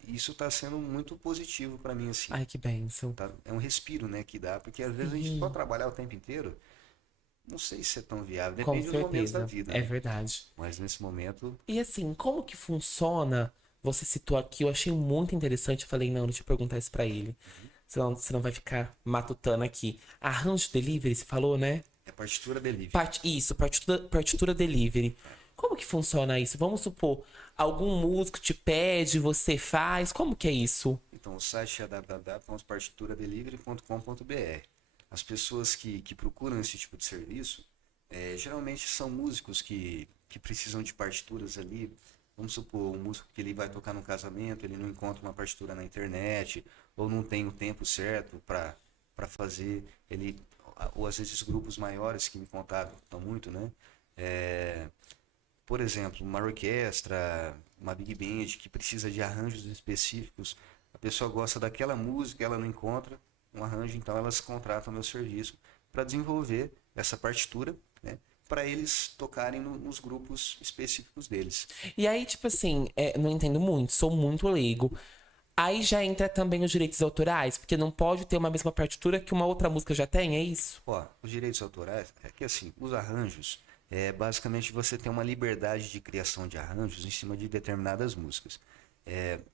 Isso está sendo muito positivo para mim, assim. Ai, que bênção. Tá? É um respiro, né, que dá, porque às vezes a gente só Sim, trabalhar o tempo inteiro, não sei se é tão viável. com Depende dos momentos da certeza. vida, É né? verdade. Mas nesse momento, E assim, como que funciona? Você citou aqui, eu achei muito interessante. Eu falei, não, deixa eu perguntar isso pra ele. Senão você não vai ficar matutando aqui. Arranjo delivery, você falou, né? é partitura delivery. Isso, partitura delivery. Como que funciona isso? Vamos supor, algum músico te pede, você faz. Como que é isso? Então, o site é www.partituradelivery.com.br. As pessoas que procuram esse tipo de serviço, geralmente são músicos que precisam de partituras ali. Vamos supor, um músico que ele vai tocar num casamento, ele não encontra uma partitura na internet, ou não tem o tempo certo para fazer. Ou às vezes grupos maiores que me contatam muito, né? É, por exemplo, uma orquestra, uma big band que precisa de arranjos específicos, a pessoa gosta daquela música, ela não encontra um arranjo, então elas contratam meu serviço para desenvolver essa partitura, né, para eles tocarem nos grupos específicos deles. E aí, tipo assim, não entendo muito, sou muito leigo. Aí já entra também os direitos autorais, porque não pode ter uma mesma partitura que uma outra música já tem, é isso? Ó, os direitos autorais é que assim, os arranjos basicamente você tem uma liberdade de criação de arranjos em cima de determinadas músicas.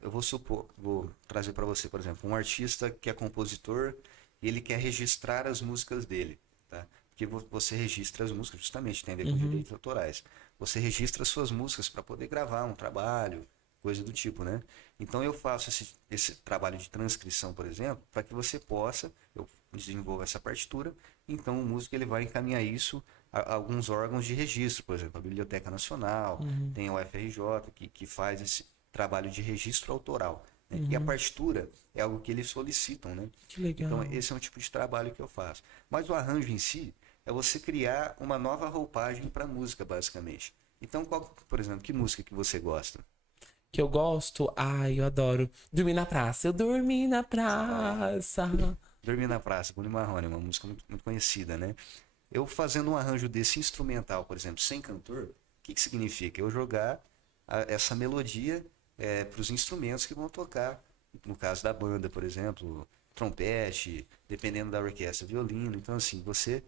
Eu vou supor, vou trazer para você, por exemplo, um artista que é compositor e ele quer registrar as músicas dele, tá? Porque você registra as músicas, justamente tem a ver com Uhum, direitos autorais. Você registra suas músicas para poder gravar um trabalho, coisa do tipo, né? Então eu faço esse trabalho de transcrição, por exemplo, para que você possa, eu desenvolvo essa partitura, então o músico ele vai encaminhar isso a alguns órgãos de registro, por exemplo, a Biblioteca Nacional, uhum, tem a UFRJ que faz esse trabalho de registro autoral, né? E a uhum. partitura é algo que eles solicitam, né? Que Então legal. esse é um tipo de trabalho que eu faço. Mas o arranjo em si é você criar uma nova roupagem para a música, basicamente. Então, por exemplo, que música que você gosta? Que eu gosto, ai, eu adoro. Dormir na praça. Eu dormi na Ó, praça. Dormir na Praça, Bruno Marrone, uma música muito conhecida, né? Eu fazendo um arranjo desse instrumental, por exemplo, sem cantor, o que significa? Eu jogar essa melodia para os instrumentos que vão tocar no caso da banda, por exemplo, trompete, dependendo da orquestra, violino. Então, assim, você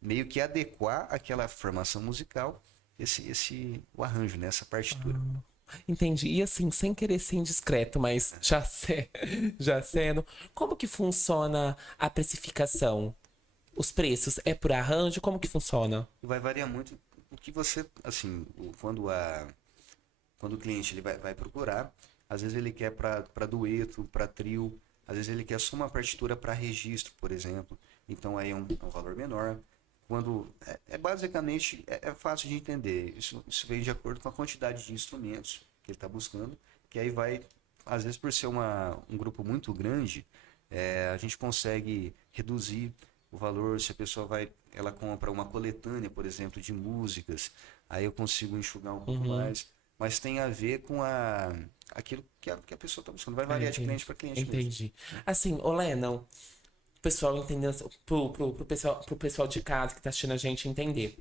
meio que adequar aquela formação musical, o arranjo, né? Essa partitura. Entendi. E assim, sem querer ser indiscreto, mas já sendo, como que funciona a precificação? Os preços é por arranjo? Como que funciona? Vai variar muito o que você, assim, quando o cliente ele vai procurar, às vezes ele quer para dueto, para trio, às vezes ele quer só uma partitura para registro, por exemplo. Então aí é um valor menor. Quando basicamente é fácil de entender. Isso vem de acordo com a quantidade de instrumentos que ele está buscando, que aí vai, às vezes por ser um grupo muito grande, a gente consegue reduzir o valor. Se a pessoa ela compra uma coletânea, por exemplo, de músicas, aí eu consigo enxugar um pouco mais. Mas tem a ver com aquilo que a pessoa está buscando. Vai variar de cliente para cliente mesmo. Entendi. Assim, ô Lennon, o pessoal entendendo, pro pessoal de casa que tá assistindo a gente entender.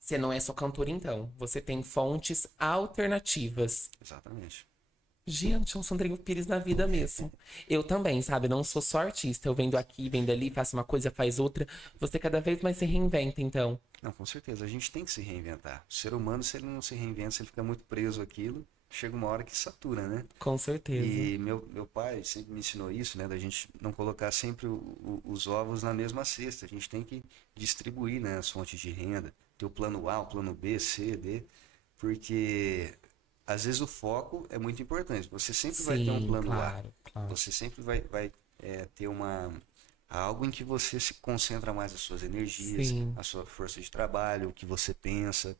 Você não é só cantor, então. Você tem fontes alternativas. Exatamente. Gente, é um Sandrinho Pires na vida mesmo. Eu também, sabe? Não sou só artista. Eu vendo aqui, vendo ali, faço uma coisa, faz outra. Você cada vez mais se reinventa, então. Não, com certeza. A gente tem que se reinventar. O ser humano, se ele não se reinventa, se ele fica muito preso àquilo, chega uma hora que satura, né? Com certeza. E meu pai sempre me ensinou isso, né? Da gente não colocar sempre os ovos na mesma cesta. A gente tem que distribuir, né, as fontes de renda. Ter o plano A, o plano B, C, D. Porque às vezes o foco é muito importante. Você sempre vai ter um Sim, plano claro, A. claro. Você sempre vai ter algo em que você se concentra mais as suas energias, Sim. a sua força de trabalho, o que você pensa.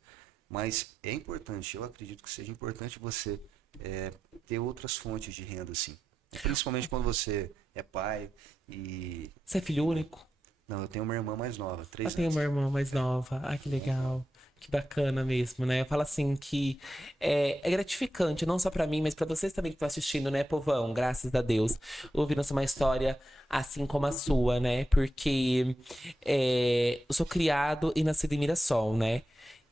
Mas é importante, eu acredito que seja importante você ter outras fontes de renda, assim. Principalmente quando você é pai e... Você é filho único? Não, eu tenho uma irmã mais nova, Eu 3 tenho anos. uma irmã mais nova. Ah, que legal. Que bacana mesmo, né? Eu falo assim que é gratificante, não só pra mim, mas pra vocês também que estão assistindo, né, povão? Graças a Deus. Ouvindo uma história assim como a sua, né? Porque eu sou criado e nascido em Mirassol, né?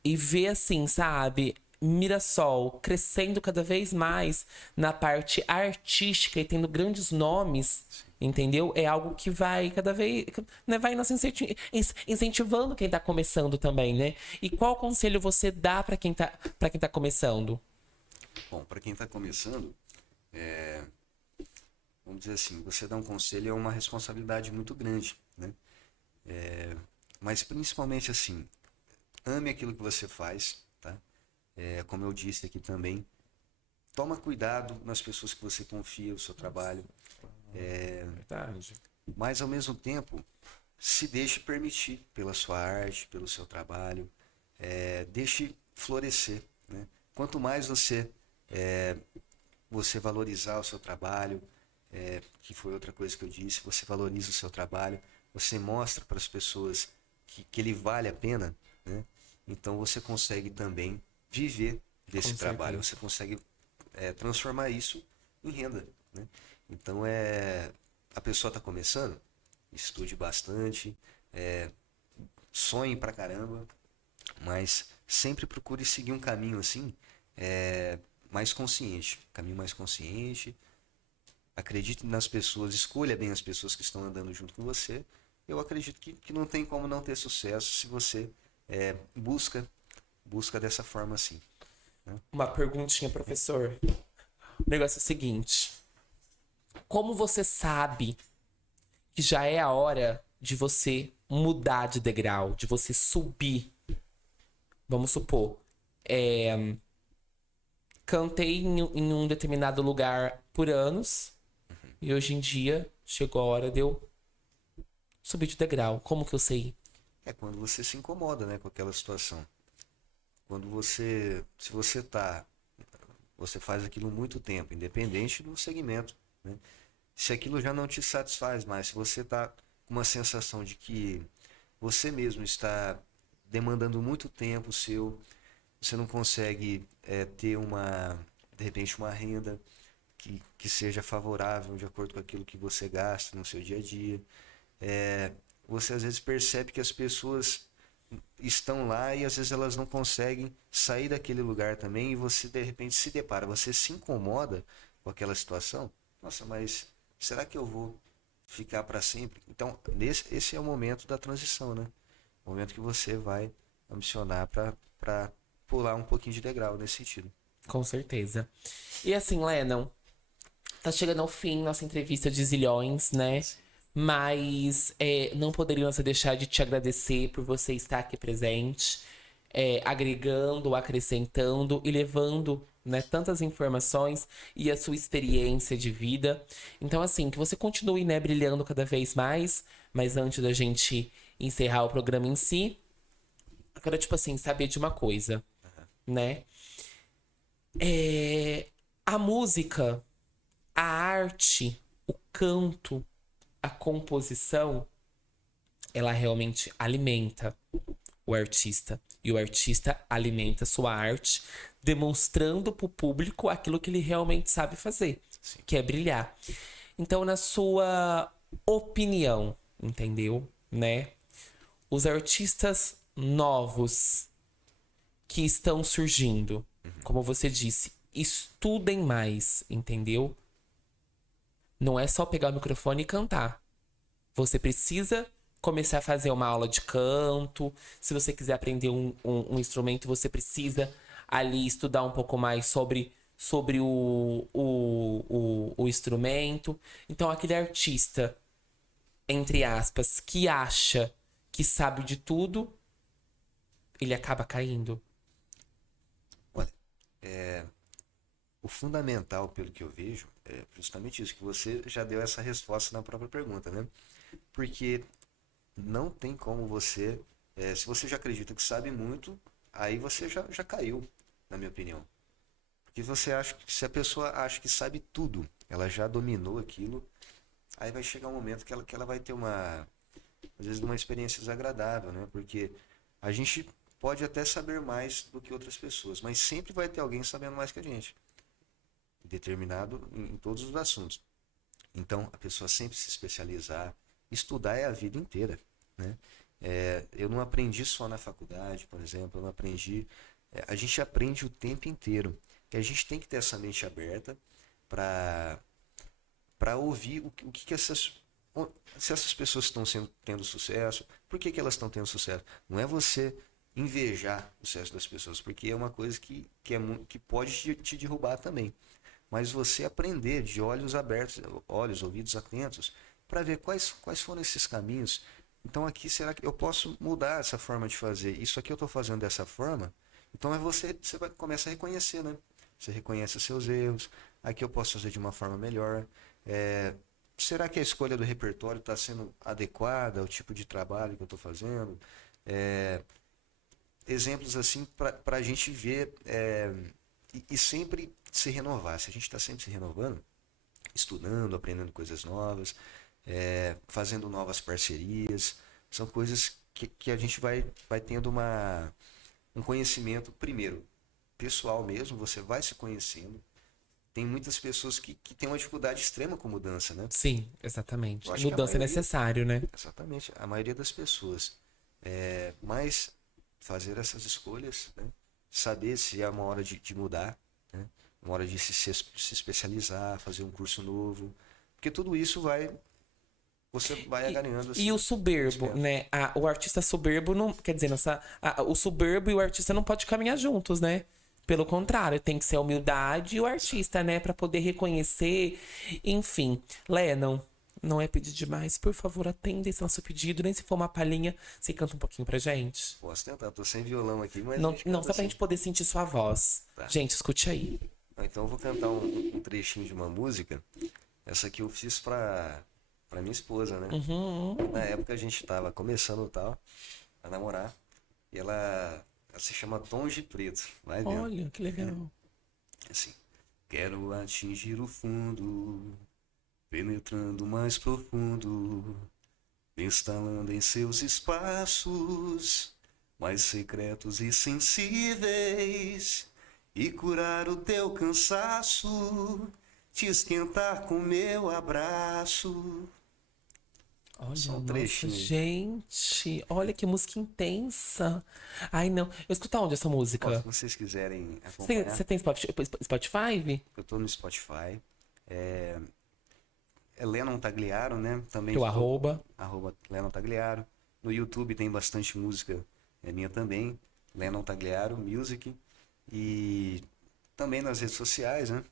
E ver assim, sabe? Mirassol crescendo cada vez mais na parte artística e tendo grandes nomes, entendeu? É algo que vai cada vez, né, vai nos incentivando quem tá começando também, né? E qual conselho você dá para quem tá começando? Bom, para quem está começando, vamos dizer assim, você dar um conselho é uma responsabilidade muito grande, né? Mas principalmente assim, ame aquilo que você faz, tá? Como eu disse aqui também, toma cuidado nas pessoas que você confia o seu trabalho, Verdade. mas ao mesmo tempo se deixe permitir pela sua arte, pelo seu trabalho, deixe florescer, né? Quanto mais você valorizar o seu trabalho, que foi outra coisa que eu disse, você valoriza o seu trabalho, você mostra para as pessoas que ele vale a pena, né? Então você consegue também viver desse Com trabalho, certeza. você consegue transformar isso em renda, né? Então a pessoa está começando, estude bastante, sonhe pra caramba, mas sempre procure seguir um caminho assim, mais consciente, caminho mais consciente. Acredite nas pessoas, escolha bem as pessoas que estão andando junto com você. Eu acredito que não tem como não ter sucesso se você busca dessa forma assim. Uma perguntinha, professor. O negócio é o seguinte: como você sabe que já é a hora de você mudar de degrau, de você subir? Vamos supor, cantei em um determinado lugar por anos e hoje em dia chegou a hora de eu subir de degrau. Como que eu sei? É quando você se incomoda, né, com aquela situação. Quando se você faz aquilo muito tempo, independente do segmento, né? Se aquilo já não te satisfaz mais, se você está com uma sensação de que você mesmo está demandando muito tempo seu, você não consegue ter de repente, uma renda que seja favorável de acordo com aquilo que você gasta no seu dia a dia. Você às vezes percebe que as pessoas estão lá e às vezes elas não conseguem sair daquele lugar também e você de repente se depara, você se incomoda com aquela situação, nossa, mas será que eu vou ficar para sempre? Então, esse é o momento da transição, né? O momento que você vai ambicionar para pular um pouquinho de degrau nesse sentido. Com certeza. E assim, Lennon, tá chegando ao fim nossa entrevista de zilhões, né? Mas não poderíamos deixar de te agradecer por você estar aqui presente, agregando, acrescentando e levando, né, tantas informações e a sua experiência de vida. Então, assim, que você continue, né, brilhando cada vez mais. Mas antes da gente encerrar o programa em si, eu quero, tipo assim, saber de uma coisa, né? A música, a arte, o canto, a composição, ela realmente alimenta o artista. E o artista alimenta sua arte, demonstrando para o público aquilo que ele realmente sabe fazer, que é brilhar. Então, na sua opinião, entendeu? Né? Os artistas novos que estão surgindo, como você disse, estudem mais, entendeu? Não é só pegar o microfone e cantar. Você precisa começar a fazer uma aula de canto. Se você quiser aprender um instrumento, você precisa ali estudar um pouco mais sobre o instrumento. Então, aquele artista, entre aspas, que acha que sabe de tudo, ele acaba caindo. Olha, o fundamental, pelo que eu vejo, é justamente isso, que você já deu essa resposta na própria pergunta, né? Porque não tem como você, se você já acredita que sabe muito, aí você já caiu, na minha opinião. Porque você acha que se a pessoa acha que sabe tudo, ela já dominou aquilo, aí vai chegar um momento que ela vai ter às vezes uma experiência desagradável, né? Porque a gente pode até saber mais do que outras pessoas, mas sempre vai ter alguém sabendo mais que a gente, determinado em todos os assuntos. Então, a pessoa sempre se especializar, estudar é a vida inteira, né? Eu não aprendi só na faculdade, por exemplo, eu não aprendi... a gente aprende o tempo inteiro. E a gente tem que ter essa mente aberta para ouvir o que se essas pessoas estão tendo sucesso, por que elas estão tendo sucesso? Não é você invejar o sucesso das pessoas, porque é uma coisa que pode te derrubar também. Mas você aprender de olhos abertos, olhos, ouvidos atentos, para ver quais foram esses caminhos. Então aqui, será que eu posso mudar essa forma de fazer? Isso aqui eu estou fazendo dessa forma? Então você vai começar a reconhecer, né? Você reconhece os seus erros. Aqui eu posso fazer de uma forma melhor. Será que a escolha do repertório está sendo adequada ao tipo de trabalho que eu estou fazendo? Exemplos assim para a gente ver e sempre se renovar. Se a gente está sempre se renovando, estudando, aprendendo coisas novas, fazendo novas parcerias, são coisas que a gente vai tendo um conhecimento, primeiro, pessoal mesmo, você vai se conhecendo. Tem muitas pessoas que têm uma dificuldade extrema com mudança, né? Sim, exatamente. Eu acho que Mudança é necessário, né? Exatamente. A maioria das pessoas. Mas fazer essas escolhas, né? Saber se é uma hora de mudar, né? Uma hora de se especializar, fazer um curso novo. Porque tudo isso você vai agregando assim. E o soberbo, né? O artista soberbo não. Quer dizer, o soberbo e o artista não podem caminhar juntos, né? Pelo contrário, tem que ser a humildade e o artista, né? Pra poder reconhecer. Enfim. Lennon, não é pedir demais. Por favor, atenda esse nosso pedido. Nem se for uma palhinha, você canta um pouquinho pra gente? Posso tentar, tô sem violão aqui, mas. Não, só pra gente poder sentir sua voz. Tá. Gente, escute aí. Então eu vou cantar um trechinho de uma música. Essa aqui eu fiz pra minha esposa, né? Na época a gente tava começando tal, a namorar. E ela se chama Tons de Preto. Vai vendo. Olha, que legal. Assim. Quero atingir o fundo, penetrando mais profundo, instalando em seus espaços mais secretos e sensíveis, e curar o teu cansaço, te esquentar com meu abraço. Olha, Só um nossa, trechinho. gente. Olha que música intensa. Ai, não. Eu escuto onde essa música? Se vocês quiserem acompanhar, Você tem Spotify? eu tô no Spotify. é Lennon Tagliaro, né? Também O arroba. Lennon Tagliaro. No YouTube tem bastante música minha também, Lennon Tagliaro Music. E também nas redes sociais, né?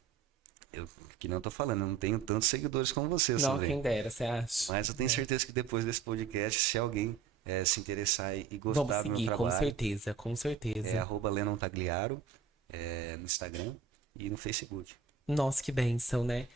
Que não tô falando, eu não tenho tantos seguidores como você, Não, Sandrinho. quem dera, você acha? Mas eu tenho certeza que depois desse podcast, se alguém se interessar e Vamos gostar do meu seguir, com trabalho, certeza, com certeza. é @Lennon Tagliaro no Instagram e no Facebook. Nossa, que bênção, né?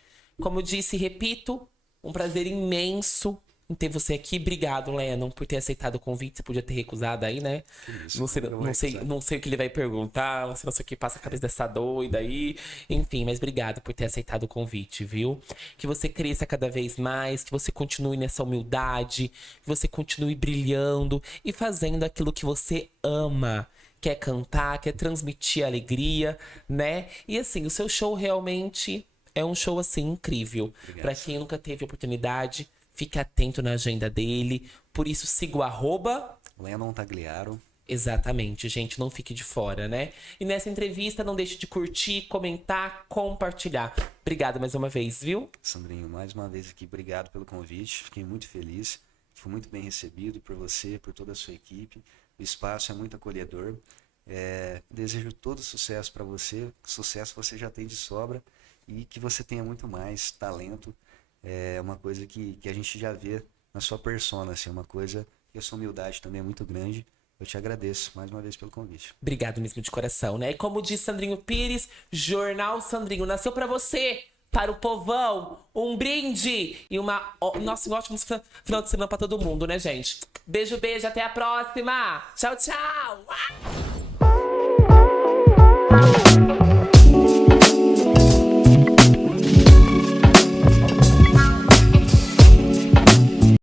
Como eu disse e repito, um prazer imenso em ter você aqui. Obrigado, Lennon, por ter aceitado o convite. Você podia ter recusado aí, né? Isso, Não sei, eu vou não sei o que ele vai perguntar, se não sei o que passa a cabeça dessa doida aí. Enfim, mas obrigado por ter aceitado o convite, viu? Que você cresça cada vez mais, que você continue nessa humildade, que você continue brilhando e fazendo aquilo que você ama. Quer cantar, quer transmitir alegria, né? E assim, o seu show realmente é um show assim incrível. Pra quem nunca teve oportunidade, fique atento na agenda dele. Por isso, siga o arroba. Lennon Tagliaro. Exatamente, gente, não fique de fora, né? E nessa entrevista, não deixe de curtir, comentar, compartilhar. Obrigado mais uma vez, viu? Sandrinho, mais uma vez aqui, obrigado pelo convite. Fiquei muito feliz. Fui muito bem recebido por você, por toda a sua equipe. O espaço é muito acolhedor. Desejo todo sucesso para você. Sucesso você já tem de sobra. E que você tenha muito mais talento. É uma coisa que a gente já vê na sua persona, assim, uma coisa que a sua humildade também é muito grande. Eu te agradeço mais uma vez pelo convite. Obrigado mesmo de coração, né? E como disse Sandrinho Pires, Jornal Sandrinho nasceu pra você, para o povão, um brinde e um ótimo final de semana pra todo mundo, né, gente? Beijo, beijo, até a próxima. Tchau, tchau.